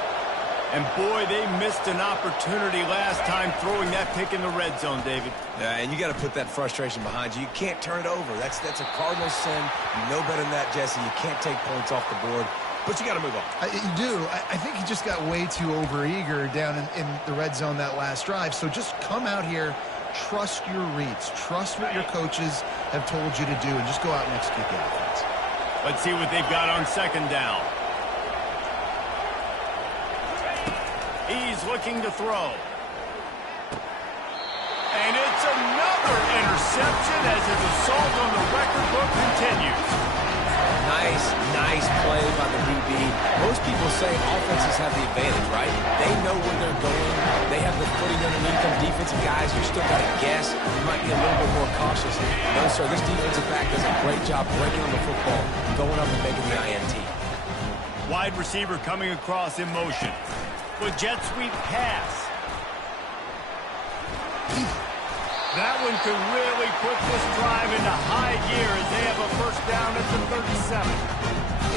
And, boy, they missed an opportunity last time throwing that pick in the red zone, David. Yeah, and you got to put that frustration behind you. You can't turn it over. That's a cardinal sin. You know better than that, Jesse. You can't take points off the board. But you got to move on. You do. I think he just got way too overeager down in the red zone that last drive. So just come out here, trust your reads, trust what your coaches have told you to do, and just go out and execute the offense. Let's see what they've got on second down. He's looking to throw. And it's another interception as his assault on the record book continues. Nice play by the DB. Most people say offenses have the advantage, right? They know where they're going. They have the footing underneath them. Defensive guys, you're still got to guess. You might be a little bit more cautious. No, sir, this defensive back does a great job breaking on the football, going up and making the INT. Wide receiver coming across in motion. With jet sweep pass. That one could really put this drive into high gear as they have a first down at the 37.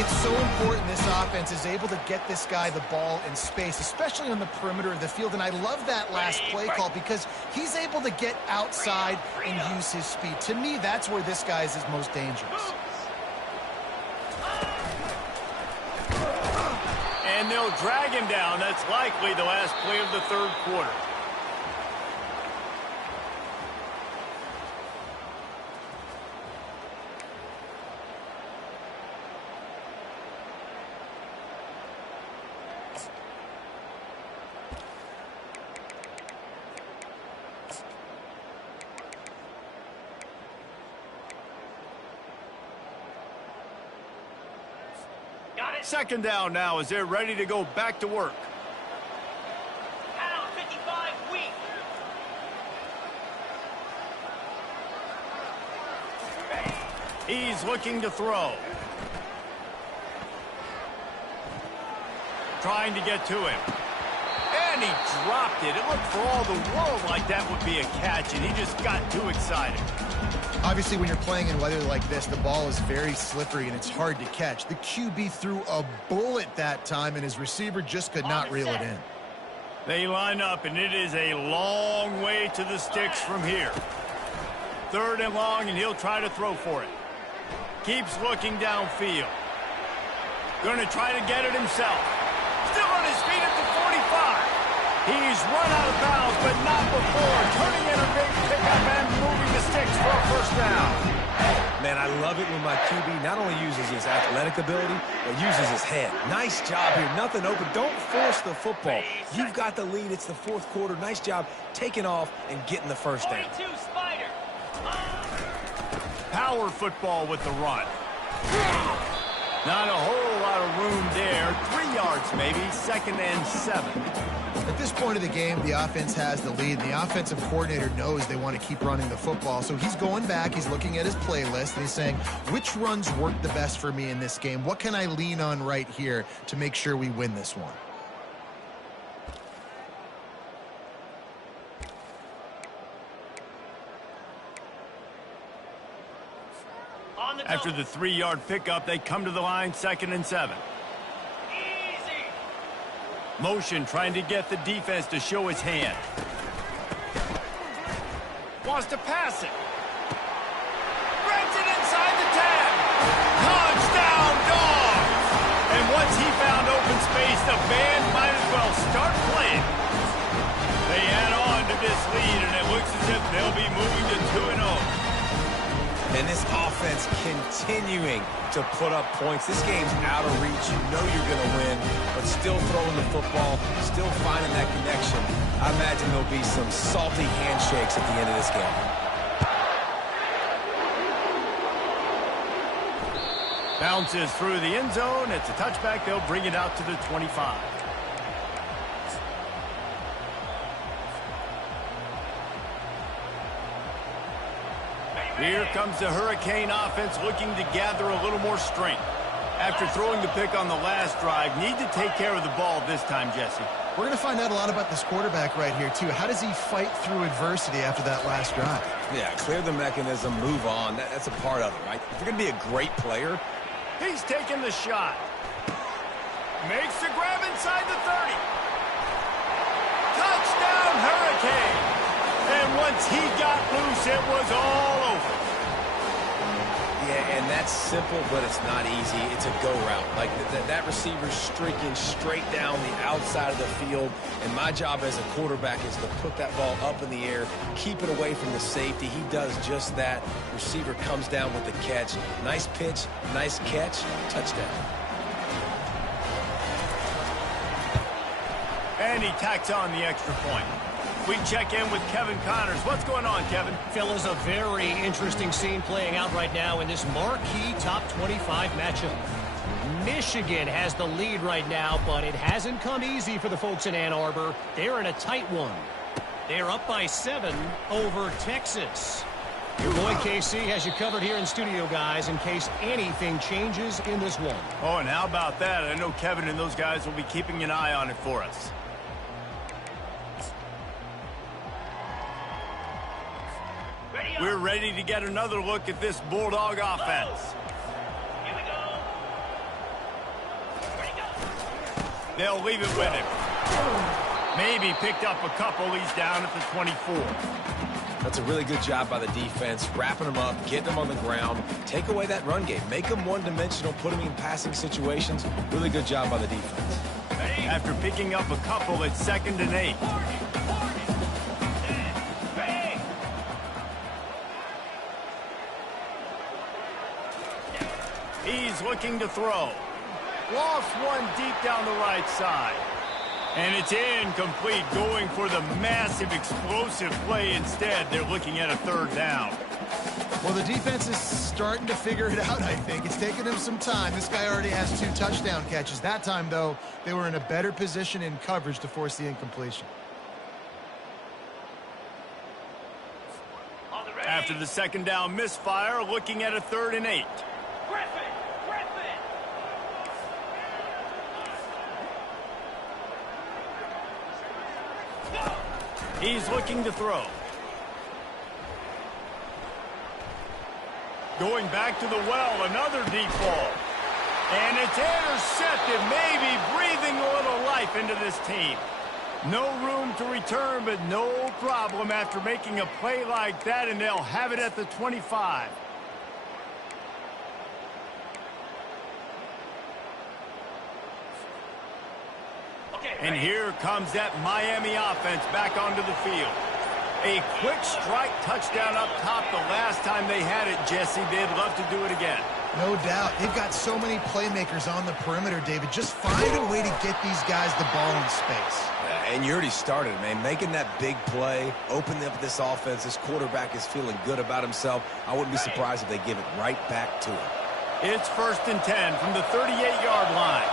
It's so important this offense is able to get this guy the ball in space, especially on the perimeter of the field. And I love that last play call because he's able to get outside and use his speed. To me, that's where this guy is his most dangerous. And they'll drag him down. That's likely the last play of the third quarter. Second down now as they're ready to go back to work. Pound 55 weak. He's looking to throw. Trying to get to him. And he dropped it. It looked for all the world like that would be a catch, and he just got too excited. Obviously, when you're playing in weather like this, the ball is very slippery and it's hard to catch. The QB threw a bullet that time, and his receiver just could not reel it in. They line up, and it is a long way to the sticks from here. Third and long, and he'll try to throw for it. Keeps looking downfield. Going to try to get it himself. Still on his feet at the 45. He's run out of bounds, but not before. Turning in a big pickup and moving the sticks for a first down. Man, I love it when my QB not only uses his athletic ability, but uses his head. Nice job here. Nothing open. Don't force the football. You've got the lead. It's the fourth quarter. Nice job taking off and getting the first down. 42 Spider. Power football with the run. Not a whole lot of room there. 3 yards maybe. Second and 7. At this point of the game, the offense has the lead. The offensive coordinator knows they want to keep running the football. So he's going back, he's looking at his playlist, and he's saying, which runs work the best for me in this game? What can I lean on right here to make sure we win this one? After the 3-yard pickup, they come to the line, second and 7. Motion trying to get the defense to show his hand. Wants to pass it. Brings it inside the 10. Touchdown, Dogs! And once he found open space, the band might as well start playing. They add on to this lead, and it looks as if they'll be moving to 2-0. And this offense continuing to put up points. This game's out of reach. You know you're going to win, but still throwing the football, still finding that connection. I imagine there'll be some salty handshakes at the end of this game. Bounces through the end zone. It's a touchback. They'll bring it out to the 25. Here comes the Hurricane offense looking to gather a little more strength. After throwing the pick on the last drive, need to take care of the ball this time, Jesse. We're going to find out a lot about this quarterback right here, too. How does he fight through adversity after that last drive? Yeah, clear the mechanism, move on. That's a part of it, right? If you're going to be a great player. He's taking the shot. Makes the grab inside the 30. Touchdown, Hurricane. And once he got loose, it was all over. Yeah, and that's simple, but it's not easy. It's a go route. Like that receiver's streaking straight down the outside of the field, and my job as a quarterback is to put that ball up in the air, keep it away from the safety. He does just that. Receiver comes down with the catch. Nice pitch, nice catch, touchdown. And he tacks on the extra point. We check in with Kevin Connors. What's going on, Kevin? Fellas, a very interesting scene playing out right now in this marquee top 25 matchup. Michigan has the lead right now, but it hasn't come easy for the folks in Ann Arbor. They're in a tight one. They're up by 7 over Texas. Your boy KC has you covered here in studio, guys, in case anything changes in this one. Oh, and how about that? I know Kevin and those guys will be keeping an eye on it for us. We're ready to get another look at this Bulldog offense. Here we go. Ready, go. They'll leave it with him. Maybe picked up a couple. He's down at the 24. That's a really good job by the defense, wrapping them up, getting them on the ground. Take away that run game. Make them one-dimensional, put them in passing situations. Really good job by the defense. After picking up a couple, it's 2nd and 8. He's looking to throw. Lost one deep down the right side. And it's incomplete, going for the massive explosive play instead. They're looking at a 3rd down. Well, the defense is starting to figure it out, I think. It's taken him some time. This guy already has 2 touchdown catches. That time, though, they were in a better position in coverage to force the incompletion. After the 2nd down misfire, looking at a 3rd and 8. He's looking to throw. Going back to the well, another deep ball. And it's intercepted, maybe breathing a little life into this team. No room to return, but no problem after making a play like that, and they'll have it at the 25. And here comes that Miami offense back onto the field. A quick strike touchdown up top the last time they had it, Jesse. They'd love to do it again. No doubt. They've got so many playmakers on the perimeter, David. Just find a way to get these guys the ball in space. And you already started, man. Making that big play, opening up this offense. This quarterback is feeling good about himself. I wouldn't be surprised if they give it right back to him. It's 1st and 10 from the 38-yard line.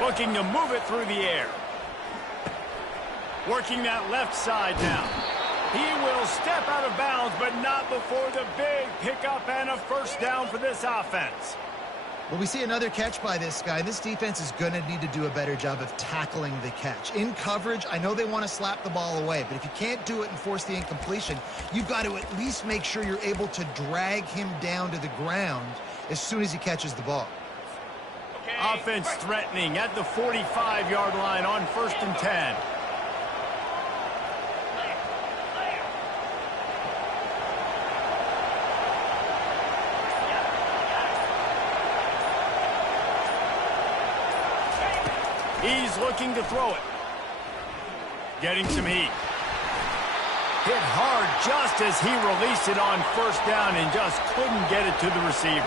Looking to move it through the air. Working that left side now. He will step out of bounds, but not before the big pickup and a 1st down for this offense. Well, we see another catch by this guy. This defense is going to need to do a better job of tackling the catch. In coverage, I know they want to slap the ball away, but if you can't do it and force the incompletion, you've got to at least make sure you're able to drag him down to the ground as soon as he catches the ball. Offense threatening at the 45-yard line on 1st and 10. He's looking to throw it. Getting some heat. Hit hard just as he released it on first down and just couldn't get it to the receiver.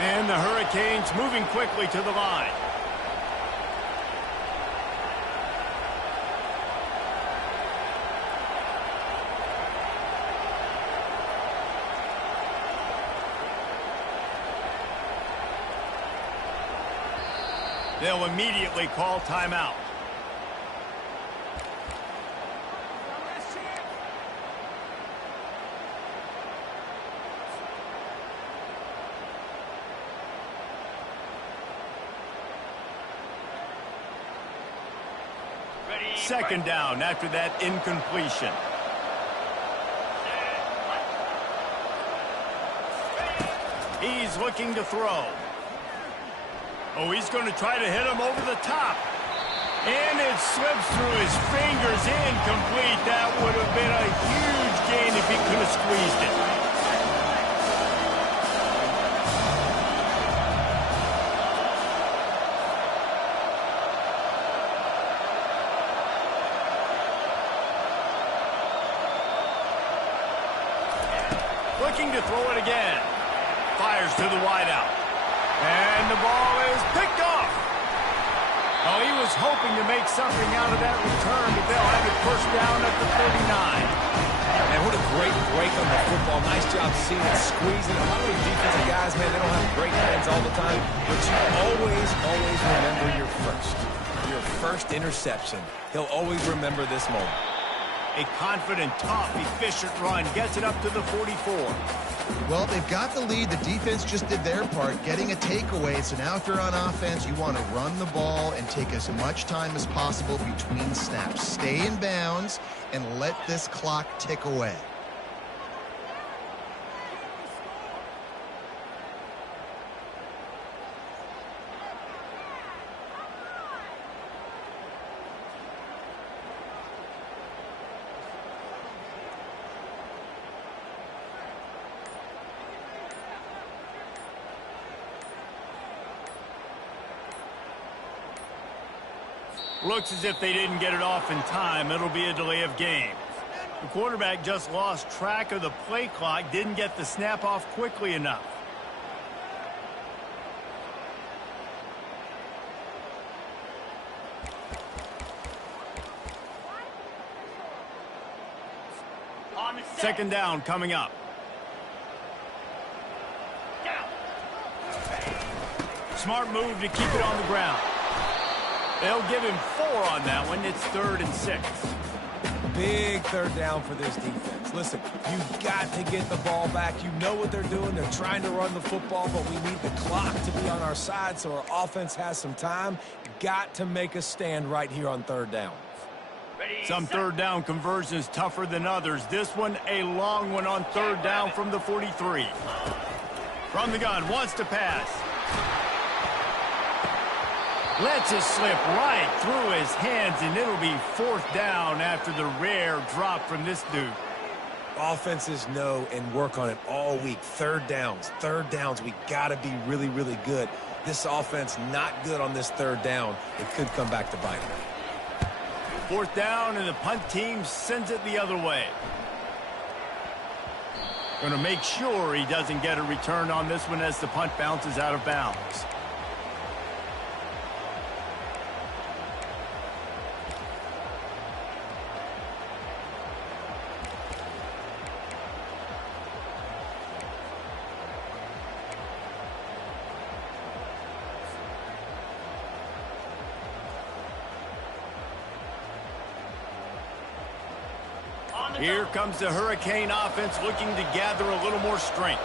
And the Hurricanes moving quickly to the line. They'll immediately call timeout. Second down after that incompletion. He's looking to throw. Oh, he's going to try to hit him over the top. And it slips through his fingers, incomplete. That would have been a huge gain if he could have squeezed it. Looking to throw it again. Fires to the wideout. And the ball is picked off. Oh, he was hoping to make something out of that return, but they'll have it first down at the 39. Man, what a great break on the football. Nice job seeing it, squeezing. A lot of those defensive guys, man, they don't have great hands all the time, but you always remember your first interception. He'll always remember this moment. A confident, tough, efficient run gets it up to the 44. Well, they've got the lead. The defense just did their part, getting a takeaway. So now if you're on offense, you want to run the ball and take as much time as possible between snaps. Stay in bounds and let this clock tick away. Looks as if they didn't get it off in time. It'll be a delay of game. The quarterback just lost track of the play clock, didn't get the snap off quickly enough. Second down coming up. Smart move to keep it on the ground. They'll give him 4 on that one. It's 3rd and 6. Big third down for this defense. Listen, you've got to get the ball back. You know what they're doing. They're trying to run the football, but we need the clock to be on our side so our offense has some time. Got to make a stand right here on third down. Some third down conversions tougher than others. This one, a long one on third down from the 43. From the gun, wants to pass. Lets it slip right through his hands, and it'll be 4th down after the rare drop from this dude. Offenses know and work on it all week. Third downs. We got to be really, really good. This offense not good on this third down. It could come back to bite them. 4th down, and the punt team sends it the other way. Going to make sure he doesn't get a return on this one as the punt bounces out of bounds. Here comes the Hurricane offense looking to gather a little more strength.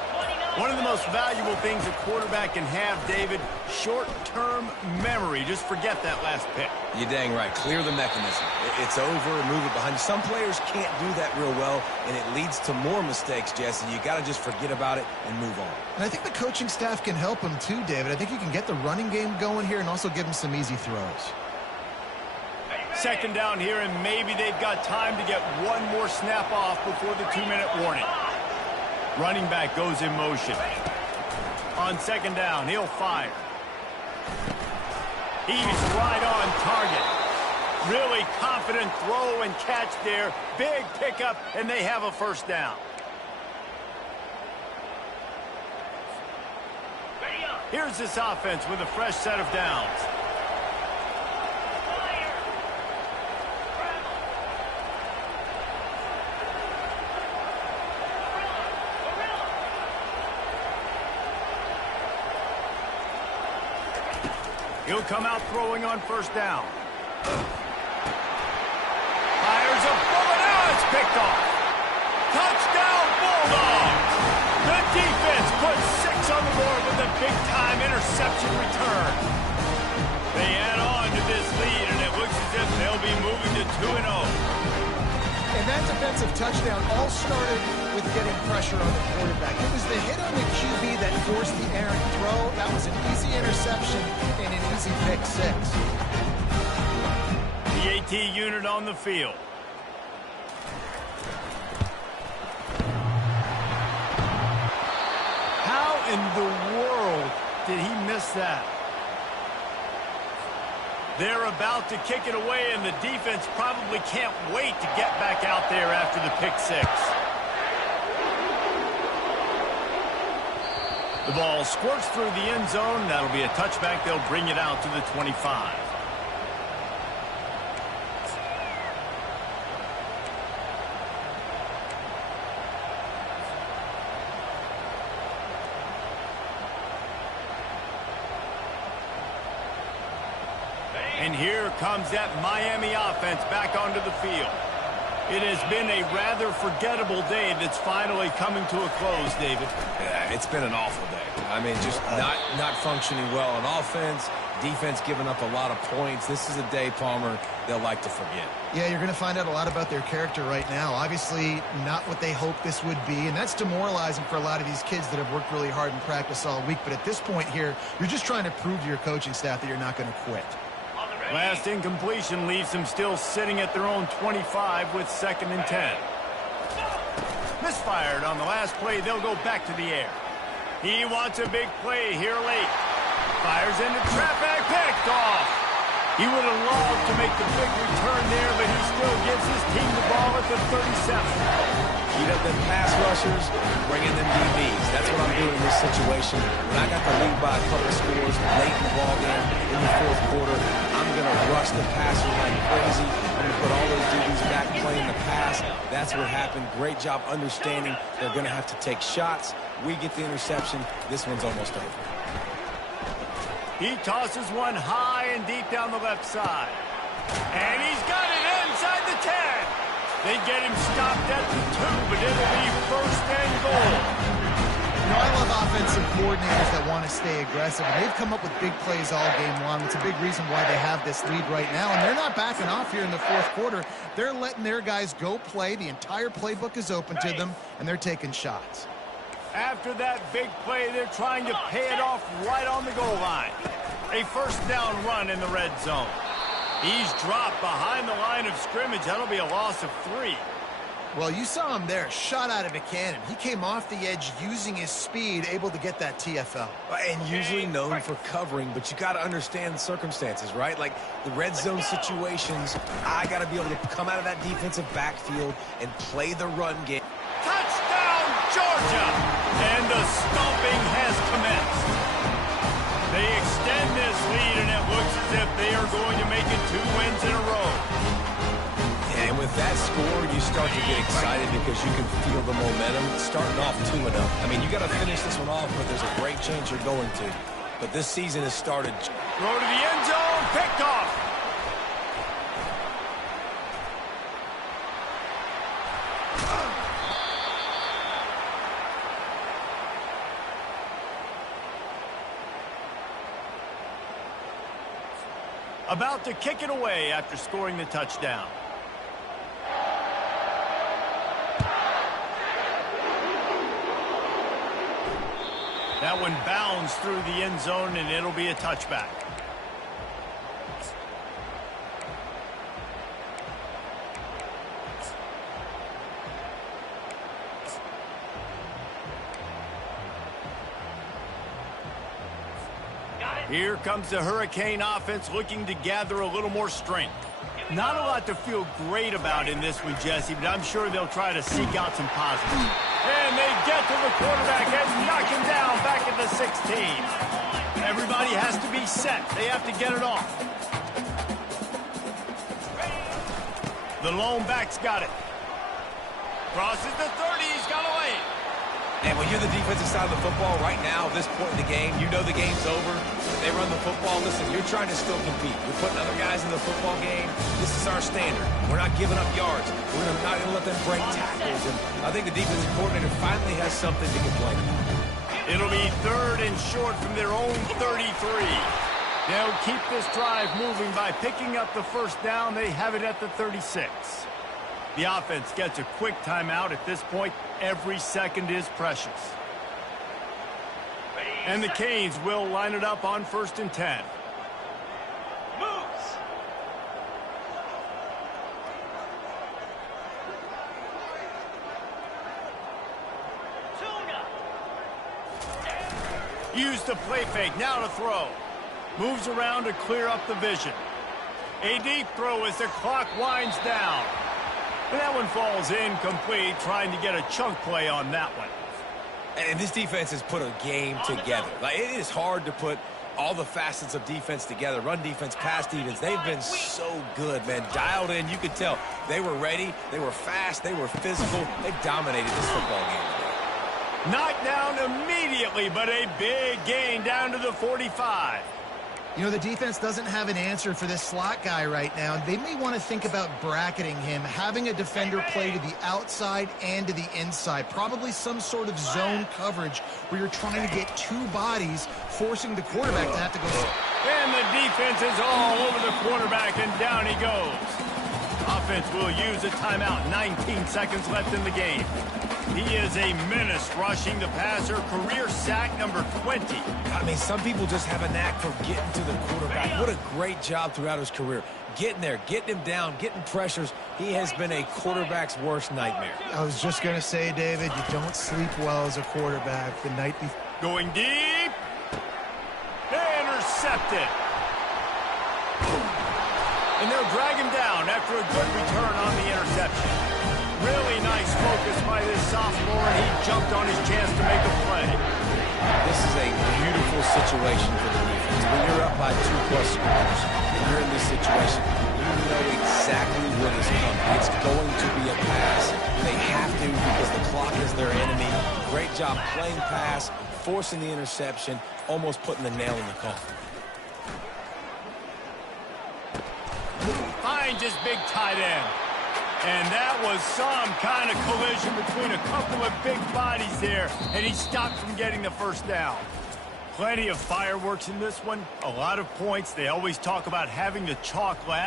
One of the most valuable things a quarterback can have, David, short-term memory. Just forget that last pick. You're dang right. Clear the mechanism. It's over, move it behind you. Some players can't do that real well, and it leads to more mistakes, Jesse. You got to just forget about it and move on. And I think the coaching staff can help him too, David. I think you can get the running game going here and also give him some easy throws. Second down here, and maybe they've got time to get one more snap off before the 2-minute warning. Running back goes in motion. On second down, he'll fire. He's right on target. Really confident throw and catch there. Big pickup, and they have a first down. Ready up. Here's this offense with a fresh set of downs. Fire. Travel. Gorilla. He'll come out throwing on first down. Fires a bullet. Now it's picked off. Touchdown, Bulldogs. The defense puts 6 on the board with a big-time interception return. They add on to this lead, and it looks as if they'll be moving to 2-0. And that defensive touchdown all started with getting pressure on the quarterback. It was the hit on the QB that forced the errant throw. That was an easy interception and an easy pick six. The AT unit on the field. How in the world did he miss that? They're about to kick it away, and the defense probably can't wait to get back out there after the pick six. The ball squirts through the end zone. That'll be a touchback. They'll bring it out to the 25. And here comes that Miami offense back onto the field. It has been a rather forgettable day that's finally coming to a close, David. Yeah, it's been an awful day. I mean, just not functioning well on offense, defense giving up a lot of points. This is a day, Palmer, they'll like to forget. Yeah, you're going to find out a lot about their character right now. Obviously, not what they hoped this would be, and that's demoralizing for a lot of these kids that have worked really hard in practice all week. But at this point here, you're just trying to prove to your coaching staff that you're not going to quit. Last incompletion leaves them still sitting at their own 25 with 2nd and 10. Misfired on the last play. They'll go back to the air. He wants a big play here late. Fires into traffic. Picked off. He would have loved to make the big return there, but he still gives his team the ball at the 37. Heat up them pass rushers, bring in them DBs. That's what I'm doing in this situation. When I got the lead by a couple scores late in the ball game, in the 4th quarter, I'm going to rush the passer like crazy. I'm going to put all those DBs back playing the pass. That's what happened. Great job understanding they're going to have to take shots. We get the interception. This one's almost over. He tosses one high and deep down the left side. And he's got it inside the 10. They get him stopped at the 2, but it'll be 1st and goal. You know, I love offensive coordinators that want to stay aggressive, and they've come up with big plays all game long. It's a big reason why they have this lead right now, and they're not backing off here in the 4th quarter. They're letting their guys go play. The entire playbook is open to them, and they're taking shots. After that big play, they're trying to pay it off right on the goal line. A 1st down run in the red zone. He's dropped behind the line of scrimmage. That'll be a loss of 3. Well, you saw him there, shot out of a cannon. He came off the edge using his speed, able to get that TFL. And usually known for covering, but you got to understand the circumstances, right? Like the red zone situations, I got to be able to come out of that defensive backfield and play the run game. Touchdown, Georgia! And the stomping has commenced. They extend this lead, and it looks as if they are going to make it 2 wins in a row. And with that score, you start to get excited because you can feel the momentum starting off 2-0. I mean, you got to finish this one off, but there's a great chance you're going to. But this season has started. Throw to the end zone, picked off. About to kick it away after scoring the touchdown. That one bounds through the end zone, and it'll be a touchback. Here comes the Hurricane offense looking to gather a little more strength. Here Not a lot to feel great about in this one, Jesse, but I'm sure they'll try to seek out some positives. And they get to the quarterback and knock him down back at the 16. Everybody has to be set. They have to get it off. The lone back's got it. Crosses the 30. He's got away. And when you're the defensive side of the football right now, at this point in the game, you know the game's over. They run the football. Listen, you're trying to still compete. You're putting other guys in the football game. This is our standard. We're not giving up yards. We're not going to let them break tackles. And I think the defensive coordinator finally has something to complain about. It'll be 3rd and short from their own 33. They'll keep this drive moving by picking up the first down. They have it at the 36. The offense gets a quick timeout at this point. Every second is precious. And the Canes will line it up on 1st and 10. Moves. Tuna. Use the play fake. Now to throw. Moves around to clear up the vision. A deep throw as the clock winds down. And that one falls incomplete, trying to get a chunk play on that one. And this defense has put a game together. Like, it is hard to put all the facets of defense together. Run defense, pass defense. They've been so good, man. Dialed in. You could tell they were ready. They were fast. They were physical. They dominated this football game today. Knocked down immediately, but a big gain down to the 45. You know, the defense doesn't have an answer for this slot guy right now. They may want to think about bracketing him, having a defender play to the outside and to the inside. Probably some sort of zone coverage where you're trying to get 2 bodies, forcing the quarterback to have to go. And the defense is all over the quarterback, and down he goes. Offense will use a timeout. 19 seconds left in the game. He is a menace rushing the passer. Career sack number 20. I mean, some people just have a knack for getting to the quarterback. What a great job throughout his career. Getting there, getting him down, getting pressures. He has been a quarterback's worst nightmare. I was just going to say, David, you don't sleep well as a quarterback the night before. Going deep. Intercepted. And they'll drag him down after a good return on the interception. Really nice focus by this sophomore, and he jumped on his chance to make a play. This is a beautiful situation for the defense. When you're up by 2+ scores, and you're in this situation, you know exactly what is coming. It's going to be a pass. They have to because the clock is their enemy. Great job playing pass, forcing the interception, almost putting the nail in the coffin. Finds his big tight end. And that was some kind of collision between a couple of big bodies there, and he stopped from getting the first down. Plenty of fireworks in this one, a lot of points. They always talk about having the chalk last.